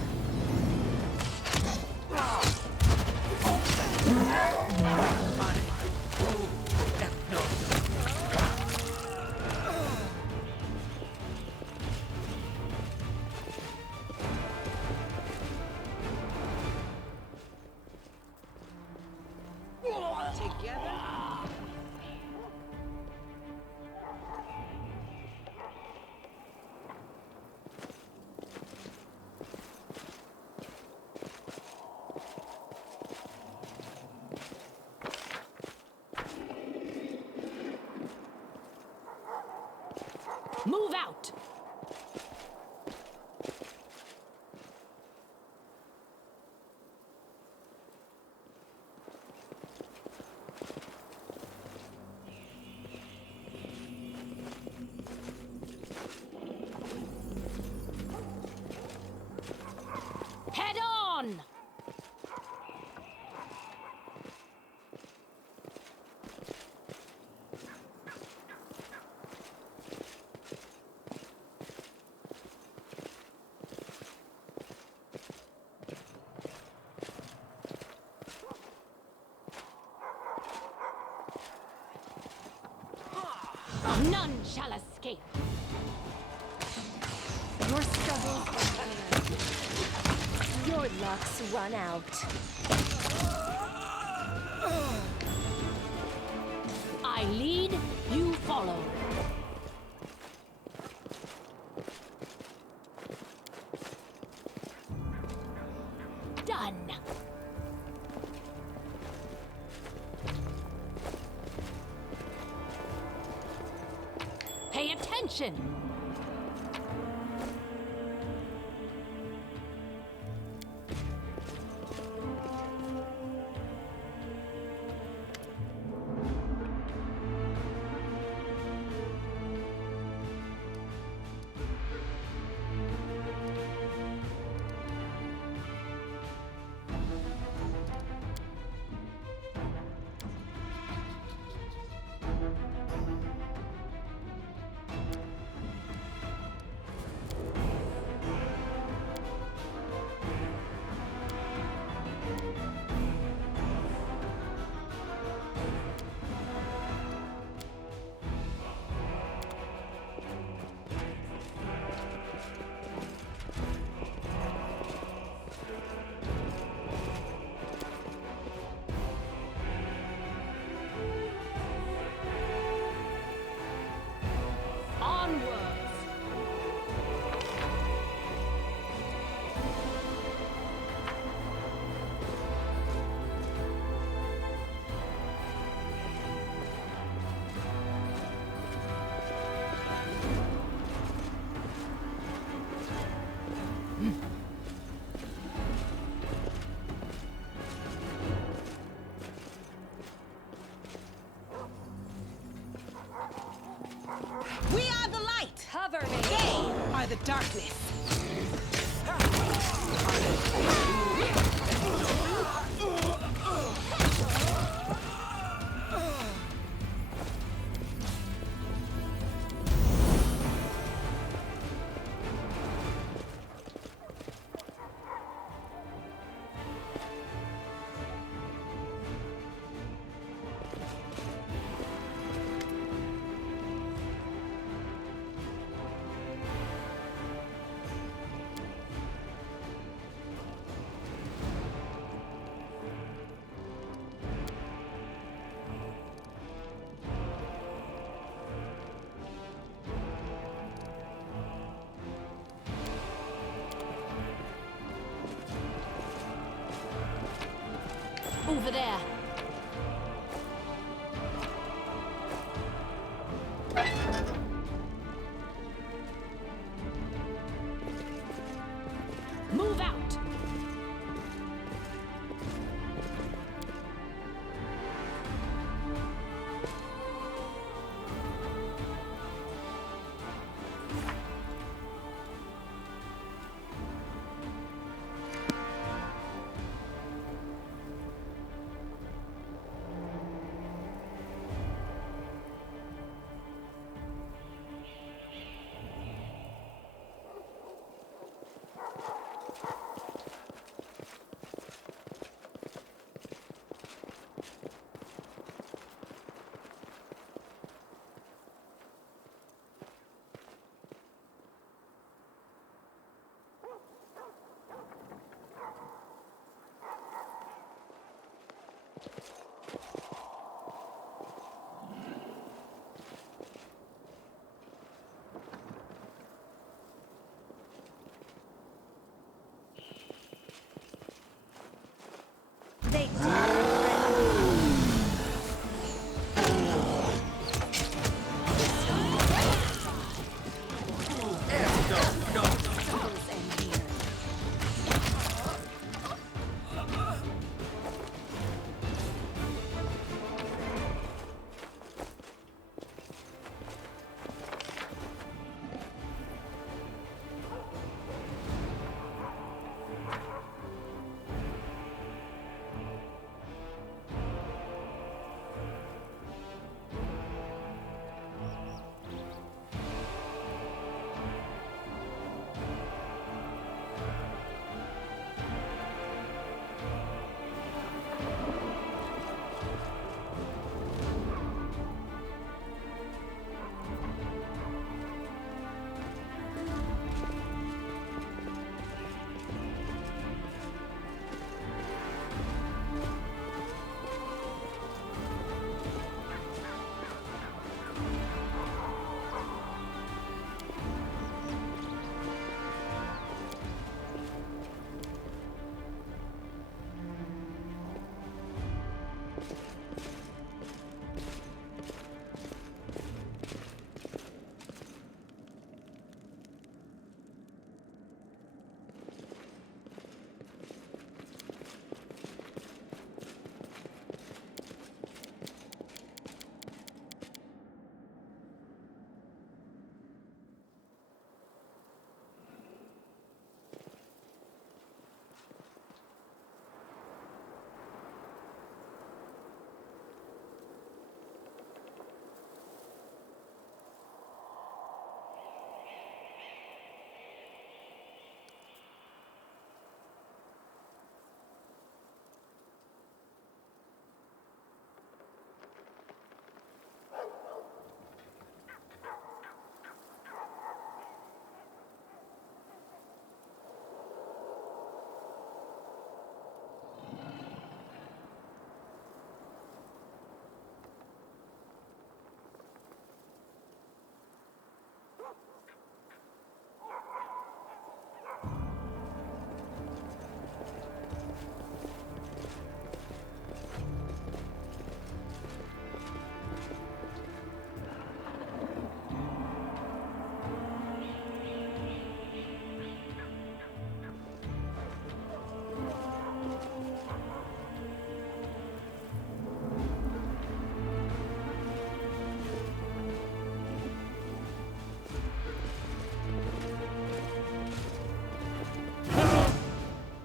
Move out! Head on! None shall escape. Your struggles are endless. Your luck's run out. I lead, you follow. Done. Pay attention! We are the light! Cover me! They are the darkness! Over there. Move out. They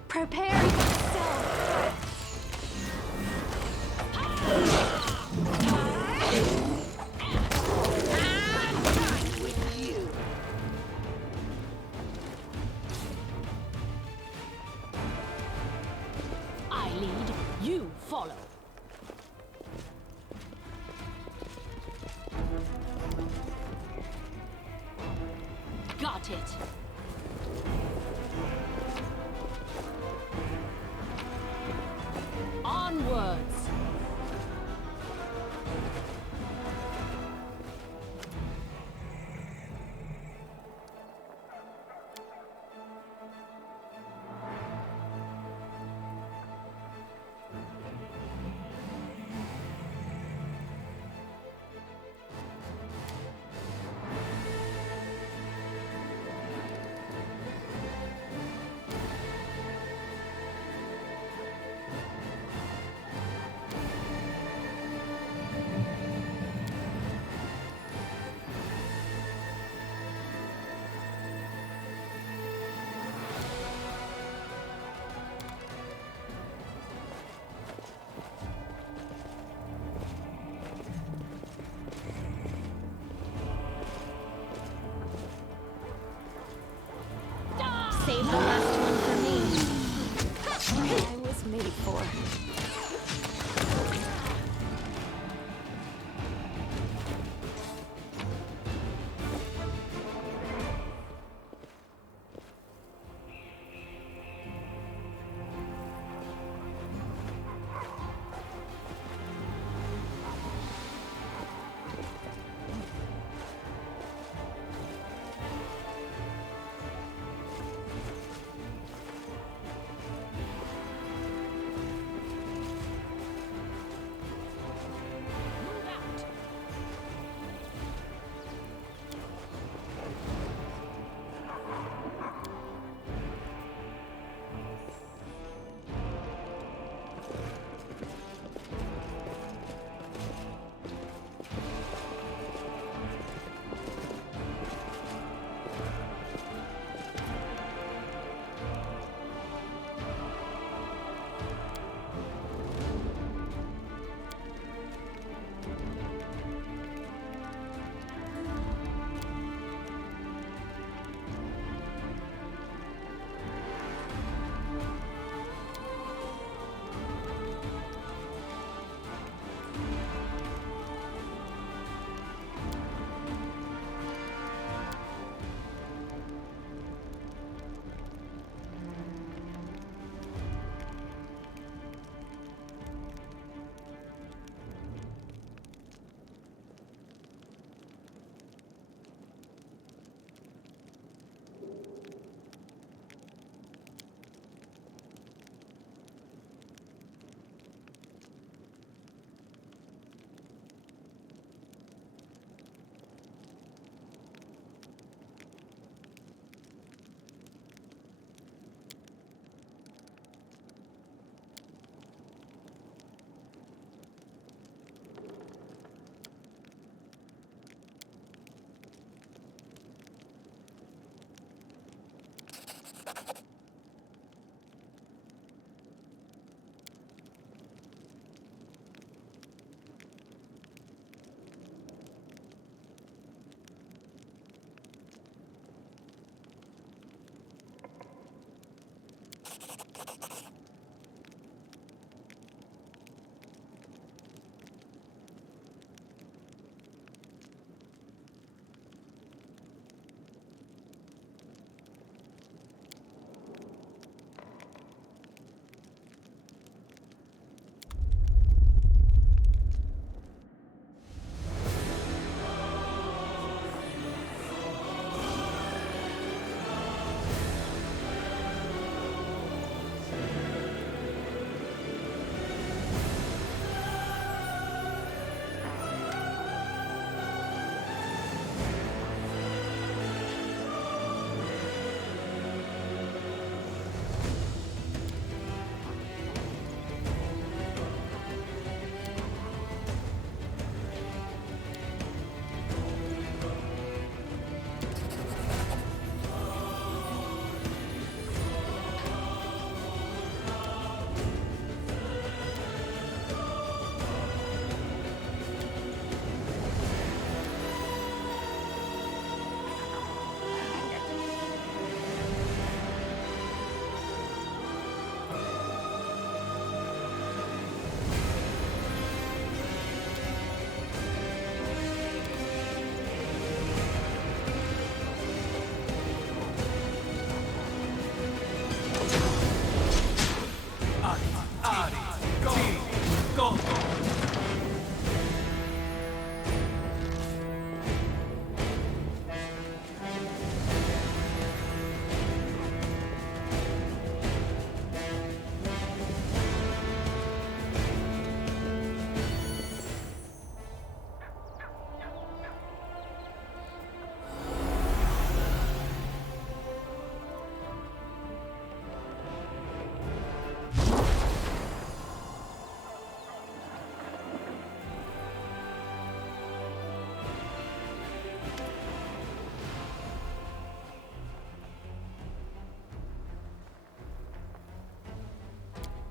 Prepare yourself. I lead, you follow. Got it. Onwards.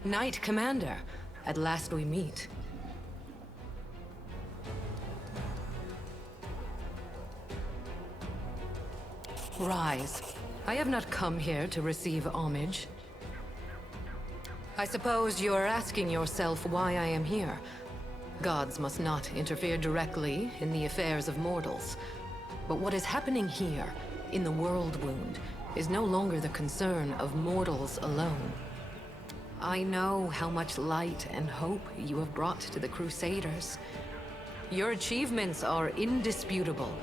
Knight Commander, at last we meet. Rise. I have not come here to receive homage. I suppose you're asking yourself why I am here. Gods must not interfere directly in the affairs of mortals. But what is happening here, in the World Wound, is no longer the concern of mortals alone. I know how much light and hope you have brought to the Crusaders. Your achievements are indisputable.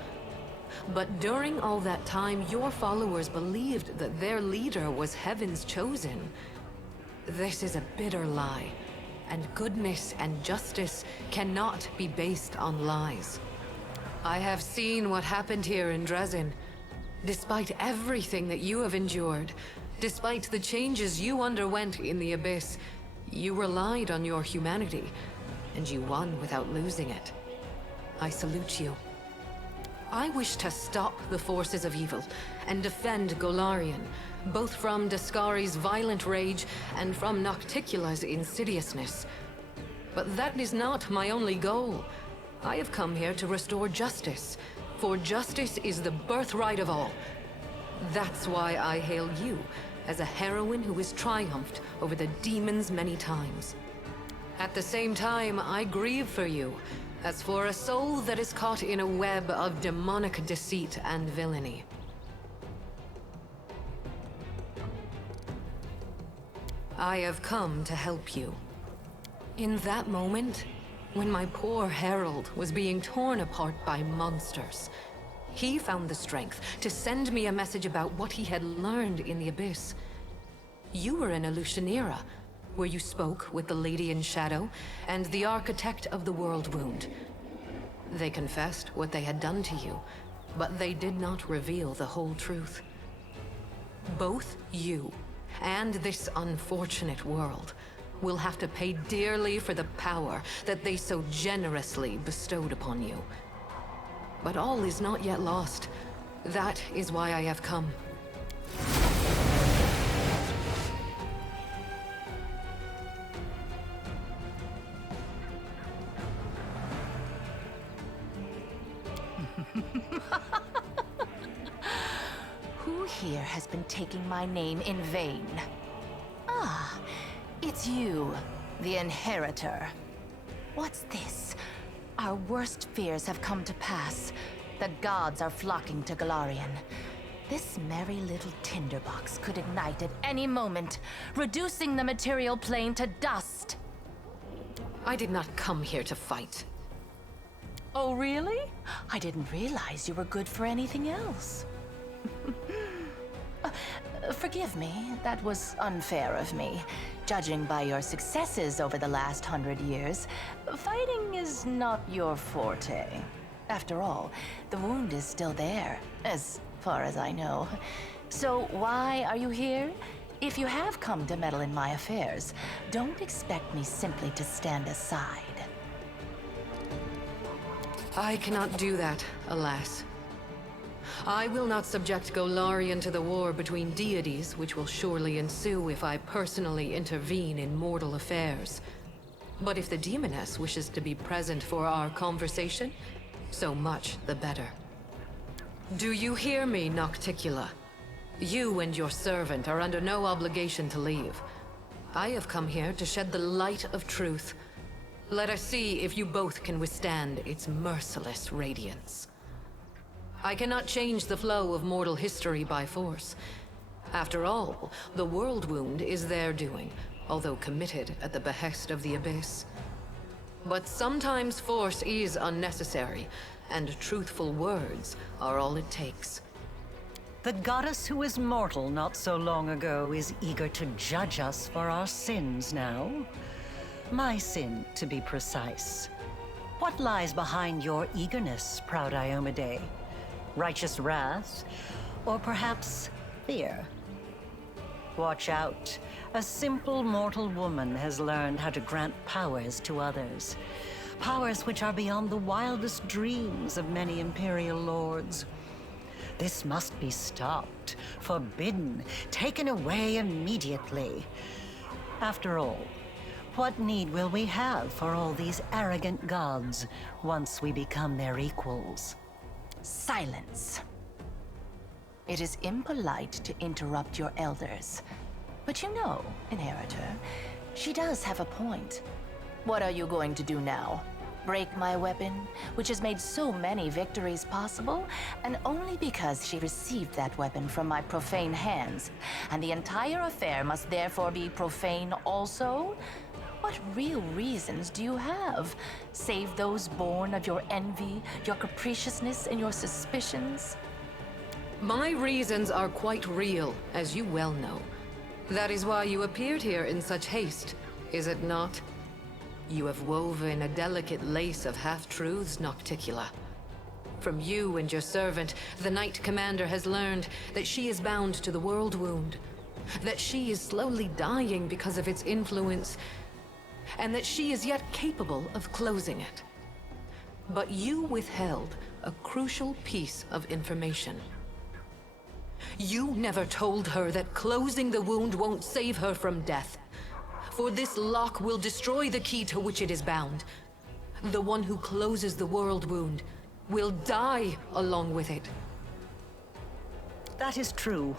But during all that time, your followers believed that their leader was Heaven's chosen. This is a bitter lie, and goodness and justice cannot be based on lies. I have seen what happened here in Dresden. Despite everything that you have endured, despite the changes you underwent in the Abyss, you relied on your humanity, and you won without losing it. I salute you. I wish to stop the forces of evil and defend Golarion, both from Daskari's violent rage and from Nocticula's insidiousness. But that is not my only goal. I have come here to restore justice, for justice is the birthright of all. That's why I hail you as a heroine who has triumphed over the demons many times. At the same time, I grieve for you, as for a soul that is caught in a web of demonic deceit and villainy. I have come to help you. In that moment, when my poor herald was being torn apart by monsters, he found the strength to send me a message about what he had learned in the Abyss. You were in Alushanira, where you spoke with the Lady in Shadow and the Architect of the World Wound. They confessed what they had done to you, but they did not reveal the whole truth. Both you and this unfortunate world will have to pay dearly for the power that they so generously bestowed upon you. But all is not yet lost. That is why I have come. Who here has been taking my name in vain? Ah, it's you, the Inheritor. What's this? Our worst fears have come to pass. The gods are flocking to Golarion. This merry little tinderbox could ignite at any moment, reducing the material plane to dust. I did not come here to fight. Oh, really? I didn't realize you were good for anything else. Forgive me, that was unfair of me. Judging by your successes over the last 100 years, fighting is not your forte. After all, the wound is still there, as far as I know. So why are you here? If you have come to meddle in my affairs, don't expect me simply to stand aside. I cannot do that, alas. I will not subject Golarion to the war between deities, which will surely ensue if I personally intervene in mortal affairs. But if the demoness wishes to be present for our conversation, so much the better. Do you hear me, Nocticula? You and your servant are under no obligation to leave. I have come here to shed the light of truth. Let us see if you both can withstand its merciless radiance. I cannot change the flow of mortal history by force. After all, the World Wound is their doing, although committed at the behest of the Abyss. But sometimes force is unnecessary, and truthful words are all it takes. The goddess who was mortal not so long ago is eager to judge us for our sins now. My sin, to be precise. What lies behind your eagerness, proud Iomade? Righteous wrath? Or perhaps fear? Watch out. A simple mortal woman has learned how to grant powers to others. Powers which are beyond the wildest dreams of many Imperial lords. This must be stopped, forbidden, taken away immediately. After all, what need will we have for all these arrogant gods once we become their equals? Silence. It is impolite to interrupt your elders. But you know, Inheritor, She does have a point. What are you going to do now? Break my weapon, which has made so many victories possible, and only because she received that weapon from my profane hands, and the entire affair must therefore be profane also? What real reasons do you have, save those born of your envy, your capriciousness, and your suspicions? My reasons are quite real, as you well know. That is why you appeared here in such haste, is it not? You have woven a delicate lace of half-truths, Nocticula. From you and your servant, the Knight Commander has learned that she is bound to the world wound, that she is slowly dying because of its influence, and that she is yet capable of closing it. But you withheld a crucial piece of information. You never told her that closing the wound won't save her from death. For this lock will destroy the key to which it is bound. The one who closes the world wound will die along with it. That is true.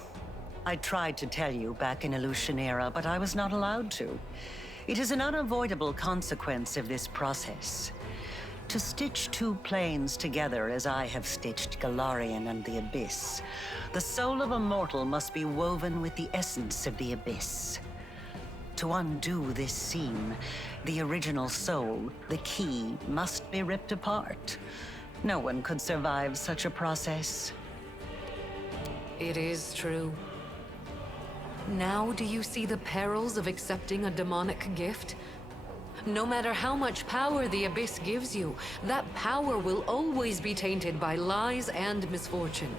I tried to tell you back in Illusionera, but I was not allowed to. It is an unavoidable consequence of this process. To stitch two planes together as I have stitched Galarian and the Abyss, the soul of a mortal must be woven with the essence of the Abyss. To undo this seam, the original soul, the key, must be ripped apart. No one could survive such a process. It is true. Now do you see the perils of accepting a demonic gift? No matter how much power the Abyss gives you, that power will always be tainted by lies and misfortune.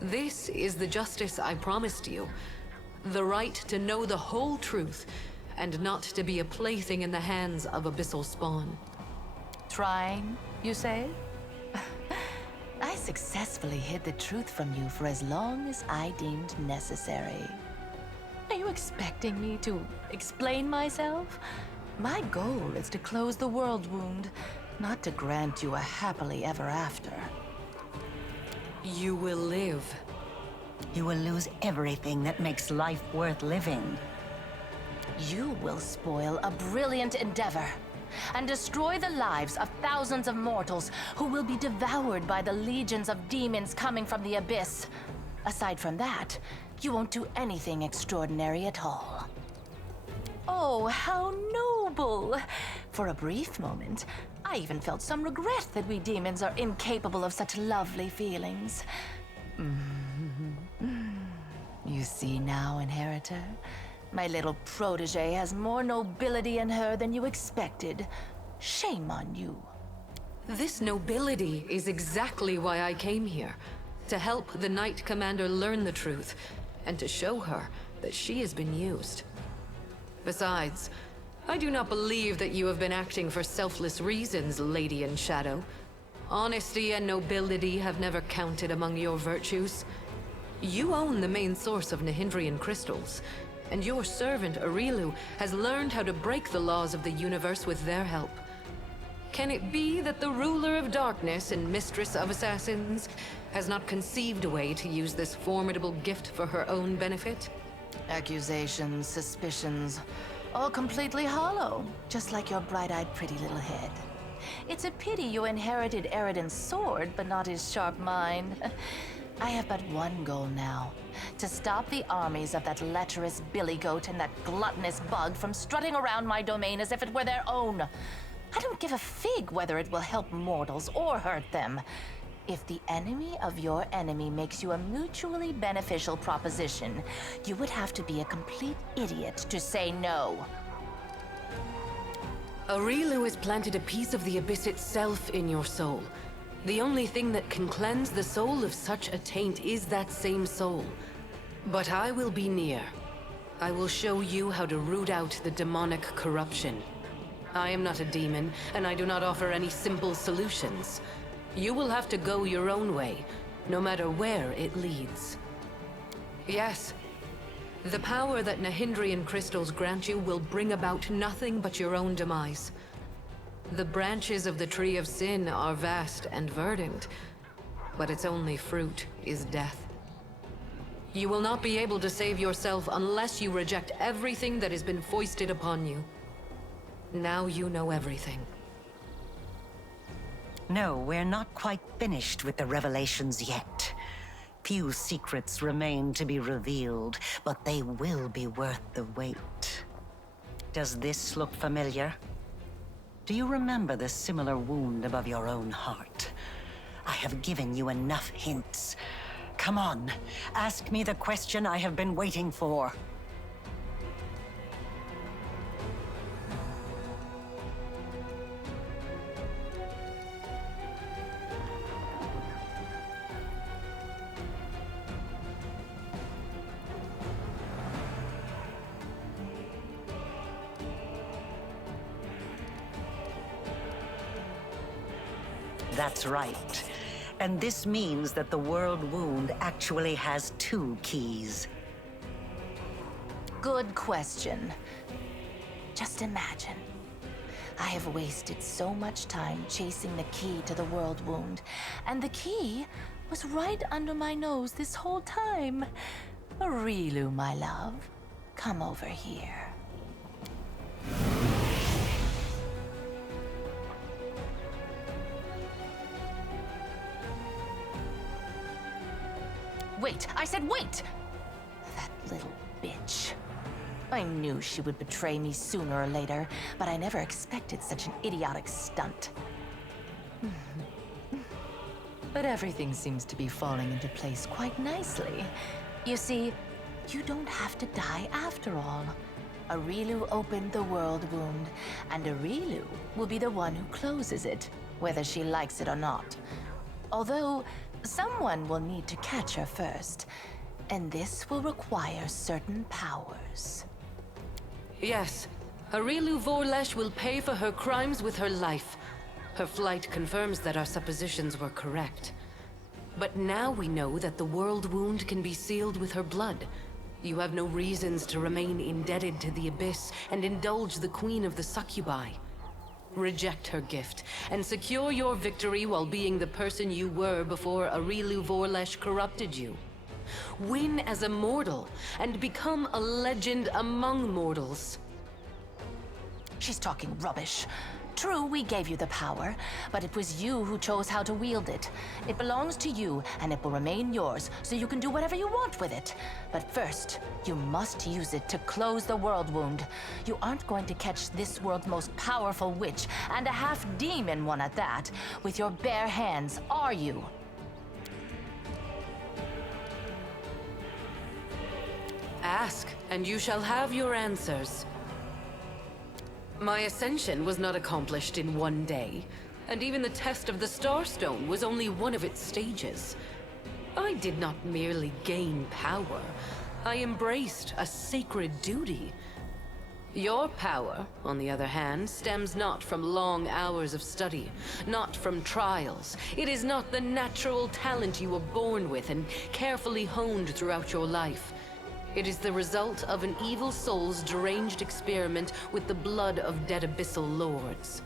This is the justice I promised you. The right to know the whole truth, and not to be a plaything in the hands of abyssal spawn. Trying, you say? I successfully hid the truth from you for as long as I deemed necessary. Are you expecting me to explain myself? My goal is to close the world wound, not to grant you a happily ever after. You will live. You will lose everything that makes life worth living. You will spoil a brilliant endeavor and destroy the lives of thousands of mortals who will be devoured by the legions of demons coming from the Abyss. Aside from that, you won't do anything extraordinary at all. Oh, how noble! For a brief moment, I even felt some regret that we demons are incapable of such lovely feelings. You see now, Inheritor? My little protege has more nobility in her than you expected. Shame on you. This nobility is exactly why I came here. To help the Knight Commander learn the truth, and to show her that she has been used. Besides, I do not believe that you have been acting for selfless reasons, Lady in Shadow. Honesty and nobility have never counted among your virtues. You own the main source of Nahindrian crystals, and your servant, Arilu, has learned how to break the laws of the universe with their help. Can it be that the ruler of darkness and mistress of assassins has not conceived a way to use this formidable gift for her own benefit? Accusations, suspicions, all completely hollow, just like your bright-eyed pretty little head. It's a pity you inherited Eridan's sword, but not his sharp mind. I have but one goal now, to stop the armies of that lecherous billy-goat and that gluttonous bug from strutting around my domain as if it were their own. I don't give a fig whether it will help mortals or hurt them. If the enemy of your enemy makes you a mutually beneficial proposition, you would have to be a complete idiot to say no. Arilu has planted a piece of the Abyss itself in your soul. The only thing that can cleanse the soul of such a taint is that same soul. But I will be near. I will show you how to root out the demonic corruption. I am not a demon, and I do not offer any simple solutions. You will have to go your own way, no matter where it leads. Yes, the power that Nahindrian crystals grant you will bring about nothing but your own demise. The branches of the Tree of Sin are vast and verdant, but its only fruit is death. You will not be able to save yourself unless you reject everything that has been foisted upon you. Now you know everything. No, we're not quite finished with the revelations yet. Few secrets remain to be revealed, but they will be worth the wait. Does this look familiar? Do you remember the similar wound above your own heart? I have given you enough hints. Come on, ask me the question I have been waiting for. That's right. And this means that the world wound actually has 2 keys. Good question. Just imagine. I have wasted so much time chasing the key to the world wound, and the key was right under my nose this whole time. Arilu, my love, come over here. Wait! I said wait! That little bitch. I knew she would betray me sooner or later, but I never expected such an idiotic stunt. But everything seems to be falling into place quite nicely. You see, you don't have to die after all. Arilu opened the world wound, and Arilu will be the one who closes it, whether she likes it or not. Although, someone will need to catch her first, and this will require certain powers. Yes, Arilu Vorlesh will pay for her crimes with her life. Her flight confirms that our suppositions were correct. But now we know that the world wound can be sealed with her blood. You have no reasons to remain indebted to the Abyss and indulge the Queen of the Succubi. Reject her gift, and secure your victory while being the person you were before Arilu Vorlesh corrupted you. Win as a mortal, and become a legend among mortals. She's talking rubbish. True, we gave you the power, but it was you who chose how to wield it. It belongs to you, and it will remain yours, so you can do whatever you want with it. But first, you must use it to close the world wound. You aren't going to catch this world's most powerful witch, and a half-demon one at that, with your bare hands, are you? Ask, and you shall have your answers. My ascension was not accomplished in one day, and even the test of the Starstone was only one of its stages. I did not merely gain power, I embraced a sacred duty. Your power, on the other hand, stems not from long hours of study, not from trials. It is not the natural talent you were born with and carefully honed throughout your life. It is the result of an evil soul's deranged experiment with the blood of dead abyssal lords.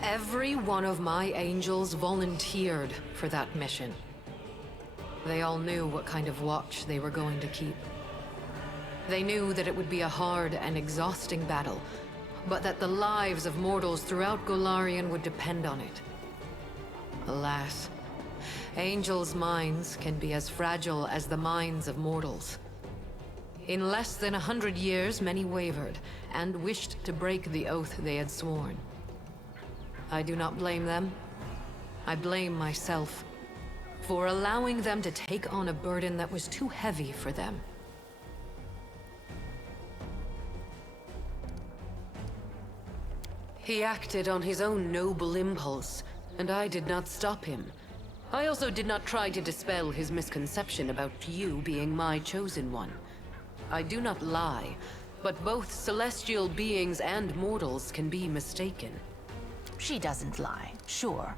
Every one of my angels volunteered for that mission. They all knew what kind of watch they were going to keep. They knew that it would be a hard and exhausting battle, but that the lives of mortals throughout Golarion would depend on it. Alas, angels' minds can be as fragile as the minds of mortals. In less than 100 years, many wavered and wished to break the oath they had sworn. I do not blame them. I blame myself for allowing them to take on a burden that was too heavy for them. He acted on his own noble impulse, and I did not stop him. I also did not try to dispel his misconception about you being my chosen one. I do not lie, but both celestial beings and mortals can be mistaken. She doesn't lie, sure.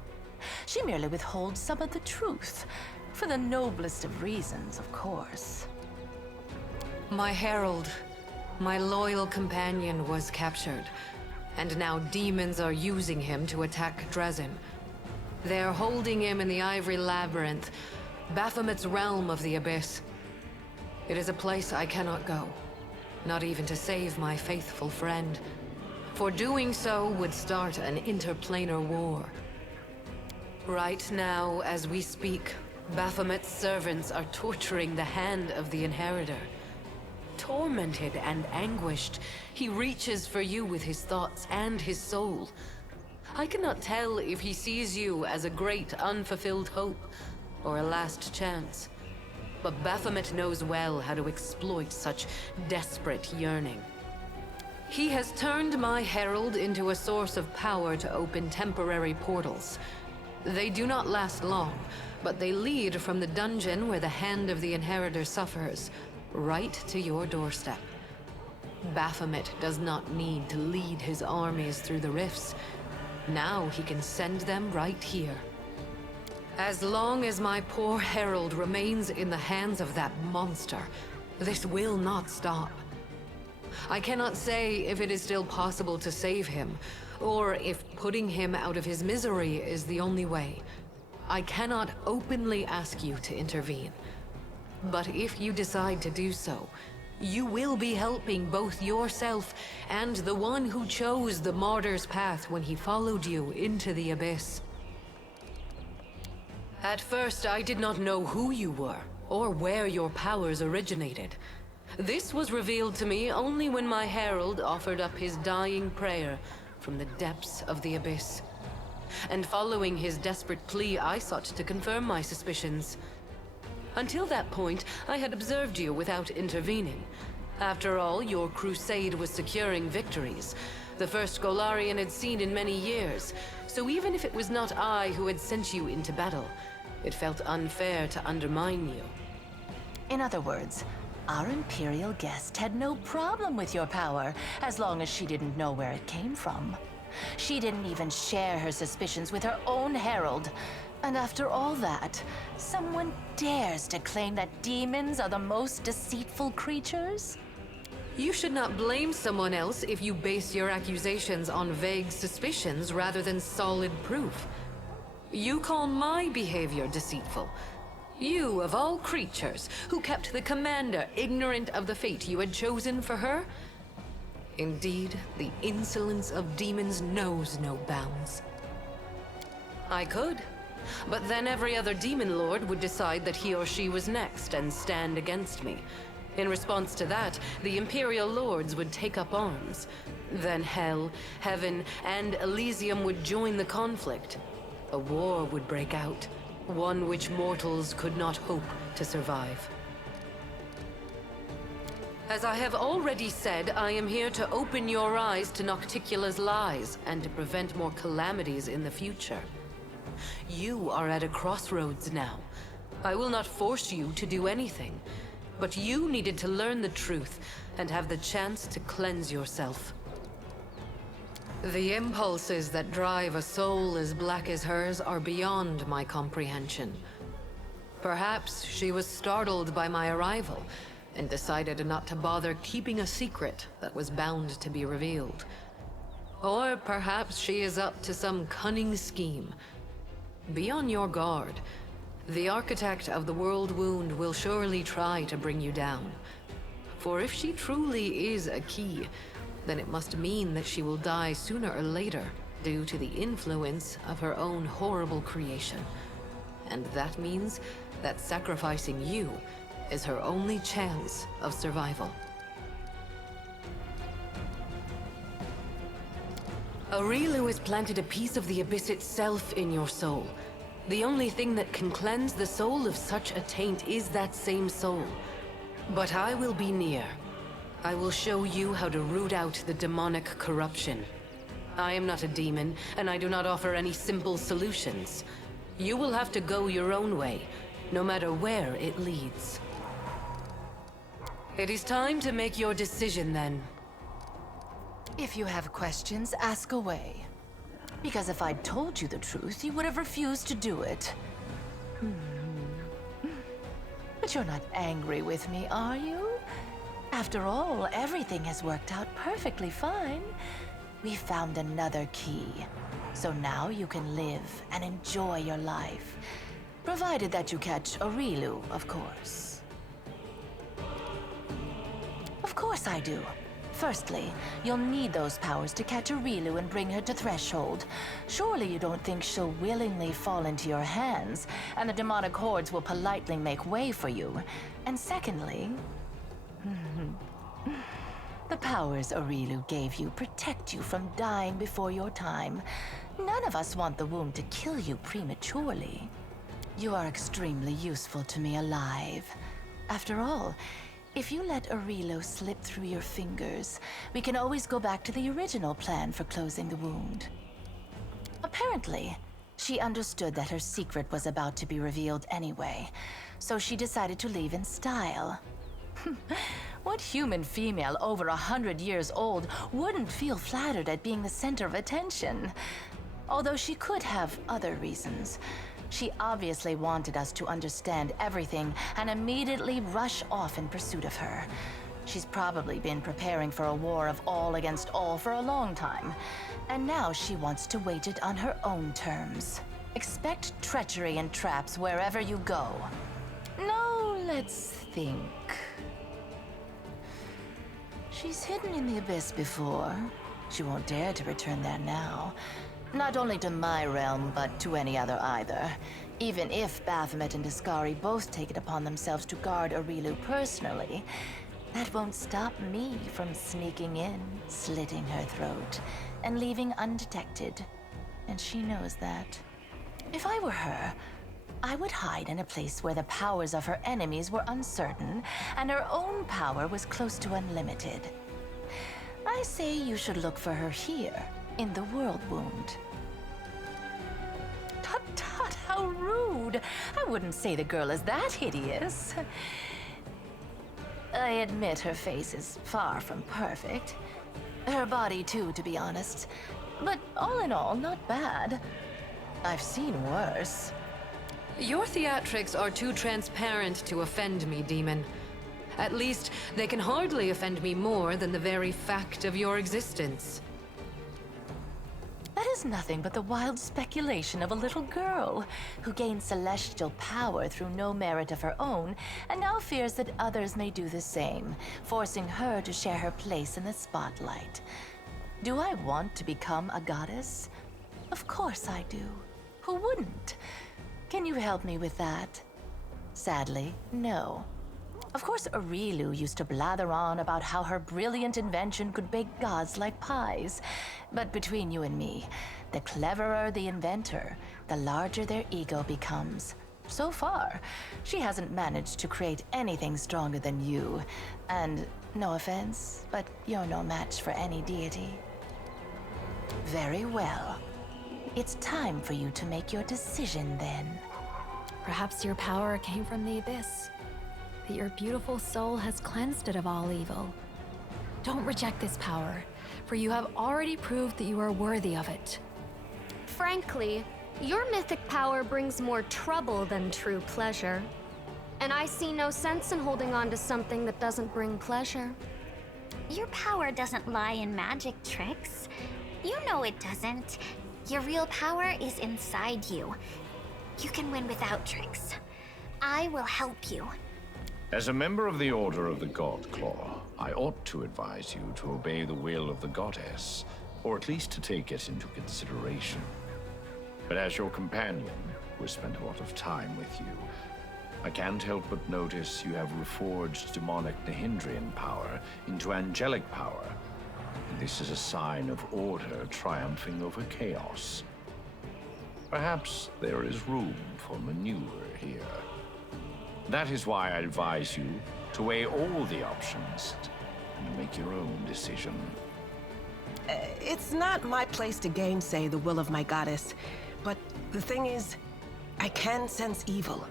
She merely withholds some of the truth, for the noblest of reasons, of course. My herald, my loyal companion, was captured, and now demons are using him to attack Dresden. They're holding him in the Ivory Labyrinth, Baphomet's realm of the Abyss. It is a place I cannot go, not even to save my faithful friend. For doing so would start an interplanar war. Right now, as we speak, Baphomet's servants are torturing the hand of the Inheritor. Tormented and anguished, he reaches for you with his thoughts and his soul. I cannot tell if he sees you as a great unfulfilled hope or a last chance. But Baphomet knows well how to exploit such desperate yearning. He has turned my herald into a source of power to open temporary portals. They do not last long, but they lead from the dungeon where the hand of the Inheritor suffers, right to your doorstep. Baphomet does not need to lead his armies through the rifts. Now he can send them right here. As long as my poor herald remains in the hands of that monster, this will not stop. I cannot say if it is still possible to save him, or if putting him out of his misery is the only way. I cannot openly ask you to intervene. But if you decide to do so, you will be helping both yourself and the one who chose the martyr's path when he followed you into the abyss. At first, I did not know who you were, or where your powers originated. This was revealed to me only when my herald offered up his dying prayer from the depths of the abyss. And following his desperate plea, I sought to confirm my suspicions. Until that point, I had observed you without intervening. After all, your crusade was securing victories, the first Golarion had seen in many years, so even if it was not I who had sent you into battle, it felt unfair to undermine you. In other words, our Imperial guest had no problem with your power, as long as she didn't know where it came from. She didn't even share her suspicions with her own herald. And after all that, someone dares to claim that demons are the most deceitful creatures? You should not blame someone else if you base your accusations on vague suspicions rather than solid proof. You call my behavior deceitful. You, of all creatures, who kept the commander ignorant of the fate you had chosen for her? Indeed, the insolence of demons knows no bounds. I could. But then every other demon lord would decide that he or she was next and stand against me. In response to that, the Imperial lords would take up arms. Then Hell, Heaven, and Elysium would join the conflict. A war would break out, one which mortals could not hope to survive. As I have already said, I am here to open your eyes to Nocticula's lies and to prevent more calamities in the future. You are at a crossroads now. I will not force you to do anything, but you needed to learn the truth and have the chance to cleanse yourself. The impulses that drive a soul as black as hers are beyond my comprehension. Perhaps she was startled by my arrival and decided not to bother keeping a secret that was bound to be revealed. Or perhaps she is up to some cunning scheme. Be on your guard. The architect of the world wound will surely try to bring you down. For if she truly is a key, then it must mean that she will die sooner or later due to the influence of her own horrible creation. And that means that sacrificing you is her only chance of survival. Aurilu has planted a piece of the abyss itself in your soul. The only thing that can cleanse the soul of such a taint is that same soul. But I will be near. I will show you how to root out the demonic corruption. I am not a demon, and I do not offer any simple solutions. You will have to go your own way, no matter where it leads. It is time to make your decision then. If you have questions, ask away. Because if I'd told you the truth, you would have refused to do it. But you're not angry with me, are you? After all, everything has worked out perfectly fine. We found another key. So now you can live and enjoy your life. Provided that you catch Aurilu, of course. Of course I do. Firstly, you'll need those powers to catch Aurilu and bring her to Threshold. Surely you don't think she'll willingly fall into your hands, and the demonic hordes will politely make way for you. And secondly, the powers Aurilu gave you protect you from dying before your time. None of us want the wound to kill you prematurely. You are extremely useful to me alive. After all, if you let Aurilu slip through your fingers, we can always go back to the original plan for closing the wound. Apparently, she understood that her secret was about to be revealed anyway, so she decided to leave in style. What human female over 100 years old wouldn't feel flattered at being the center of attention? Although she could have other reasons. She obviously wanted us to understand everything and immediately rush off in pursuit of her. She's probably been preparing for a war of all against all for a long time, and now she wants to wage it on her own terms. Expect treachery and traps wherever you go. Now, let's think. She's hidden in the abyss before. She won't dare to return there now. Not only to my realm, but to any other either. Even if Baphomet and Discari both take it upon themselves to guard Aurilu personally, that won't stop me from sneaking in, slitting her throat, and leaving undetected. And she knows that. If I were her, I would hide in a place where the powers of her enemies were uncertain, and her own power was close to unlimited. I say you should look for her here, in the World Wound. Tut tut, how rude! I wouldn't say the girl is that hideous. I admit her face is far from perfect. Her body too, to be honest. But all in all, not bad. I've seen worse. Your theatrics are too transparent to offend me, demon. At least, they can hardly offend me more than the very fact of your existence. That is nothing but the wild speculation of a little girl who gained celestial power through no merit of her own and now fears that others may do the same, forcing her to share her place in the spotlight. Do I want to become a goddess? Of course I do. Who wouldn't? Can you help me with that? Sadly, no. Of course, Aurilu used to blather on about how her brilliant invention could bake gods like pies. But between you and me, the cleverer the inventor, the larger their ego becomes. So far, she hasn't managed to create anything stronger than you. And no offense, but you're no match for any deity. Very well. It's time for you to make your decision then. Perhaps your power came from the abyss. That your beautiful soul has cleansed it of all evil. Don't reject this power, for you have already proved that you are worthy of it. Frankly, your mythic power brings more trouble than true pleasure. And I see no sense in holding on to something that doesn't bring pleasure. Your power doesn't lie in magic tricks. You know it doesn't. Your real power is inside you. You can win without tricks. I will help you. As a member of the Order of the God Claw, I ought to advise you to obey the will of the goddess, or at least to take it into consideration. But as your companion, who has spent a lot of time with you, I can't help but notice you have reforged demonic Nahindrian power into angelic power. And this is a sign of order triumphing over chaos. Perhaps there is room for maneuver here. That is why I advise you to weigh all the options and make your own decision. It's not my place to gainsay the will of my goddess, but the thing is, I can sense evil.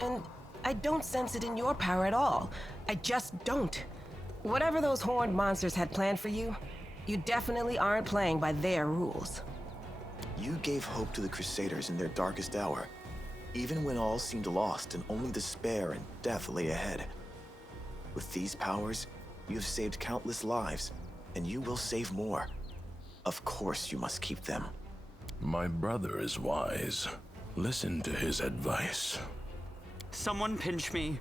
And I don't sense it in your power at all. I just don't. Whatever those horned monsters had planned for you, you definitely aren't playing by their rules. You gave hope to the Crusaders in their darkest hour, even when all seemed lost and only despair and death lay ahead. With these powers, you have saved countless lives, and you will save more. Of course you must keep them. My brother is wise. Listen to his advice. Someone pinch me.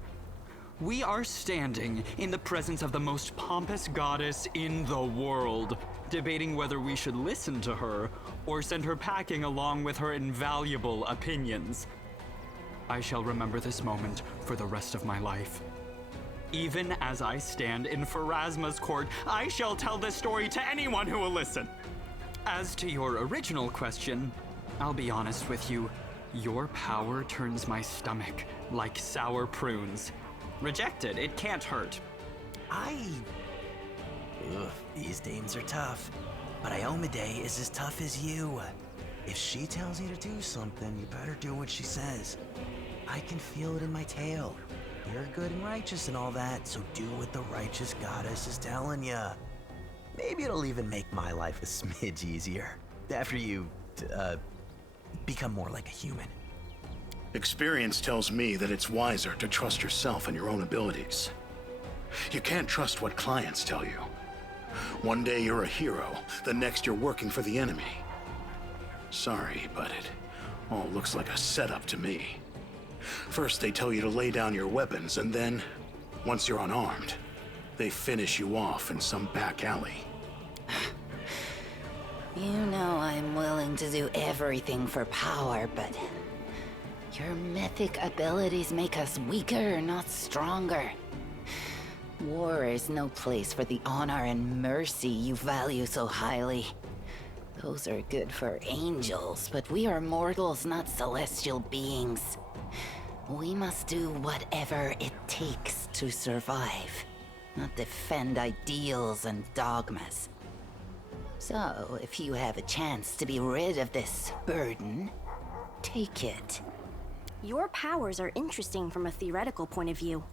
We are standing in the presence of the most pompous goddess in the world, debating whether we should listen to her or send her packing along with her invaluable opinions. I shall remember this moment for the rest of my life. Even as I stand in Pharasma's court, I shall tell this story to anyone who will listen. As to your original question, I'll be honest with you. Your power turns my stomach like sour prunes. Reject it, it can't hurt. These dames are tough. But Iomade is as tough as you. If she tells you to do something, you better do what she says. I can feel it in my tail. You're good and righteous and all that, so do what the righteous goddess is telling you. Maybe it'll even make my life a smidge easier. After you, become more like a human. Experience tells me that it's wiser to trust yourself and your own abilities. You can't trust what clients tell you. One day you're a hero, the next you're working for the enemy. Sorry, but it all looks like a setup to me. First they tell you to lay down your weapons, and then, once you're unarmed, they finish you off in some back alley. You know I'm willing to do everything for power, but your mythic abilities make us weaker, not stronger. War is no place for the honor and mercy you value so highly. Those are good for angels, but we are mortals, not celestial beings. We must do whatever it takes to survive, not defend ideals and dogmas. So, if you have a chance to be rid of this burden, take it. Your powers are interesting from a theoretical point of view.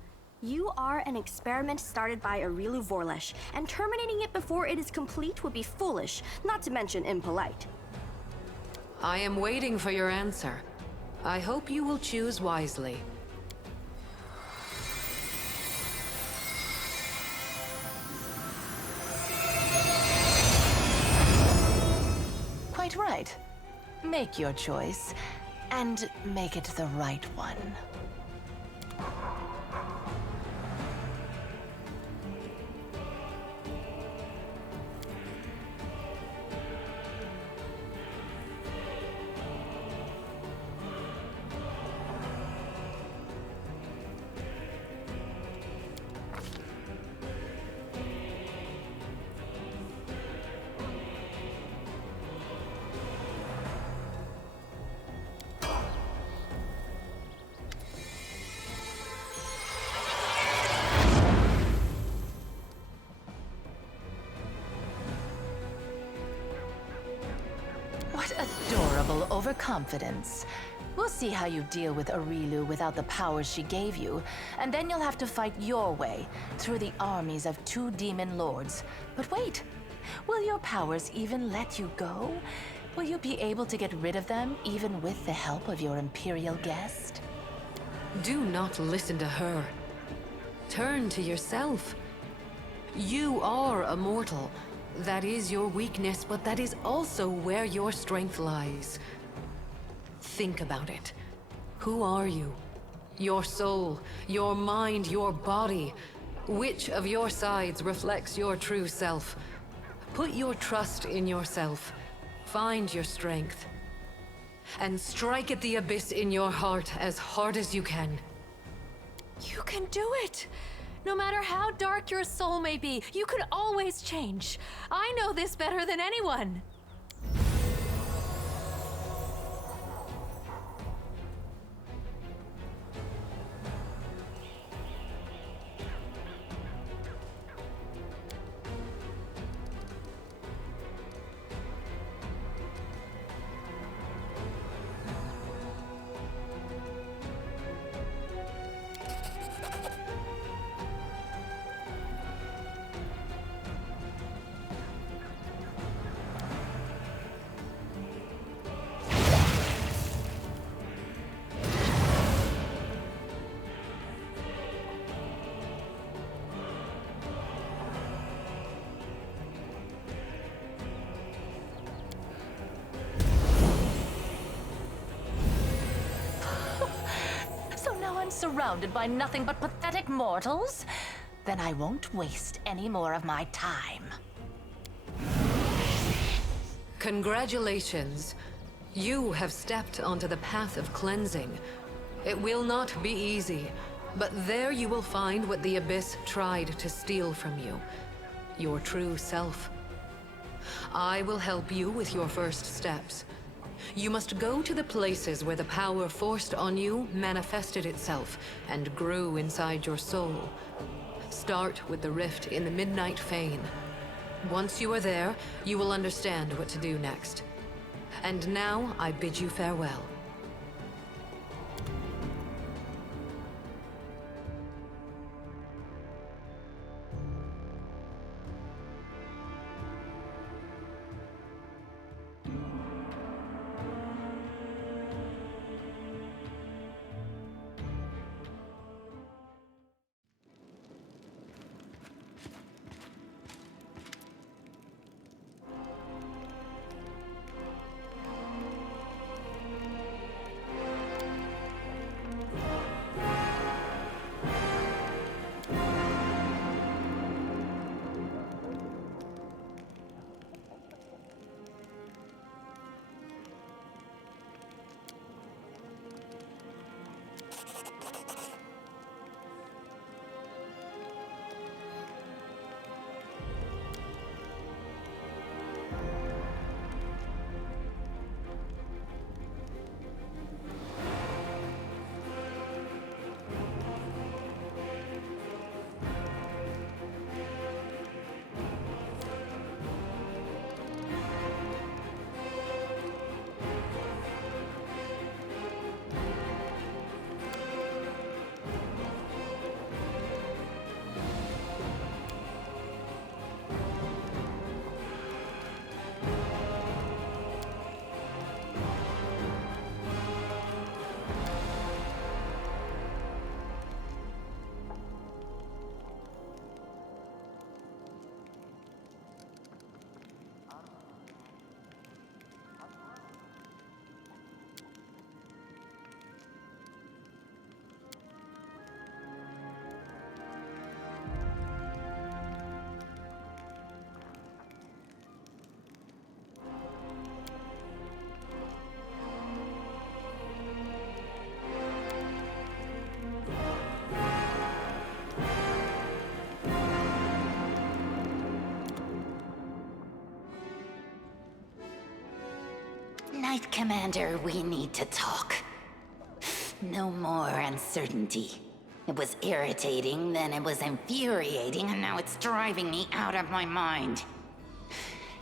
You are an experiment started by Aurilu Vorlesh, and terminating it before it is complete would be foolish, not to mention impolite. I am waiting for your answer. I hope you will choose wisely. Quite right. Make your choice, and make it the right one. What adorable overconfidence. We'll see how you deal with Aurilu without the powers she gave you, and then you'll have to fight your way through the armies of 2 demon lords. But wait, will your powers even let you go? Will you be able to get rid of them even with the help of your Imperial guest? Do not listen to her. Turn to yourself. You are a mortal. That is your weakness, but that is also where your strength lies. Think about it. Who are you? Your soul, your mind, your body. Which of your sides reflects your true self? Put your trust in yourself. Find your strength. And strike at the abyss in your heart as hard as you can. You can do it! No matter how dark your soul may be, you can always change. I know this better than anyone. I'm surrounded by nothing but pathetic mortals? Then I won't waste any more of my time. Congratulations. You have stepped onto the path of cleansing. It will not be easy, but there you will find what the Abyss tried to steal from you. Your true self. I will help you with your first steps. You must go to the places where the power forced on you manifested itself and grew inside your soul. Start with the rift in the Midnight Fane. Once you are there, you will understand what to do next. And now I bid you farewell. Knight Commander, we need to talk. No more uncertainty. It was irritating, then it was infuriating, and now it's driving me out of my mind.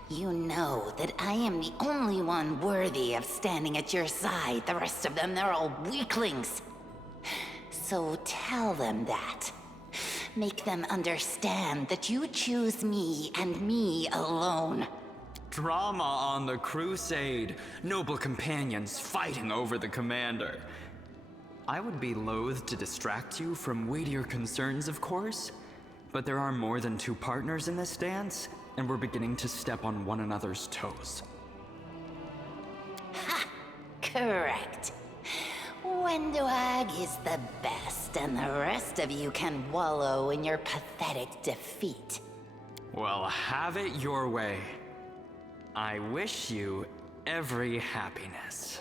You know that I am the only one worthy of standing at your side. The rest of them, they're all weaklings. So tell them that. Make them understand that you choose me and me alone. Drama on the crusade. Noble companions fighting over the commander. I would be loath to distract you from weightier concerns, of course, but there are more than two partners in this dance, and we're beginning to step on one another's toes. Ha! Correct. Wendoag is the best, and the rest of you can wallow in your pathetic defeat. Well, have it your way. I wish you every happiness.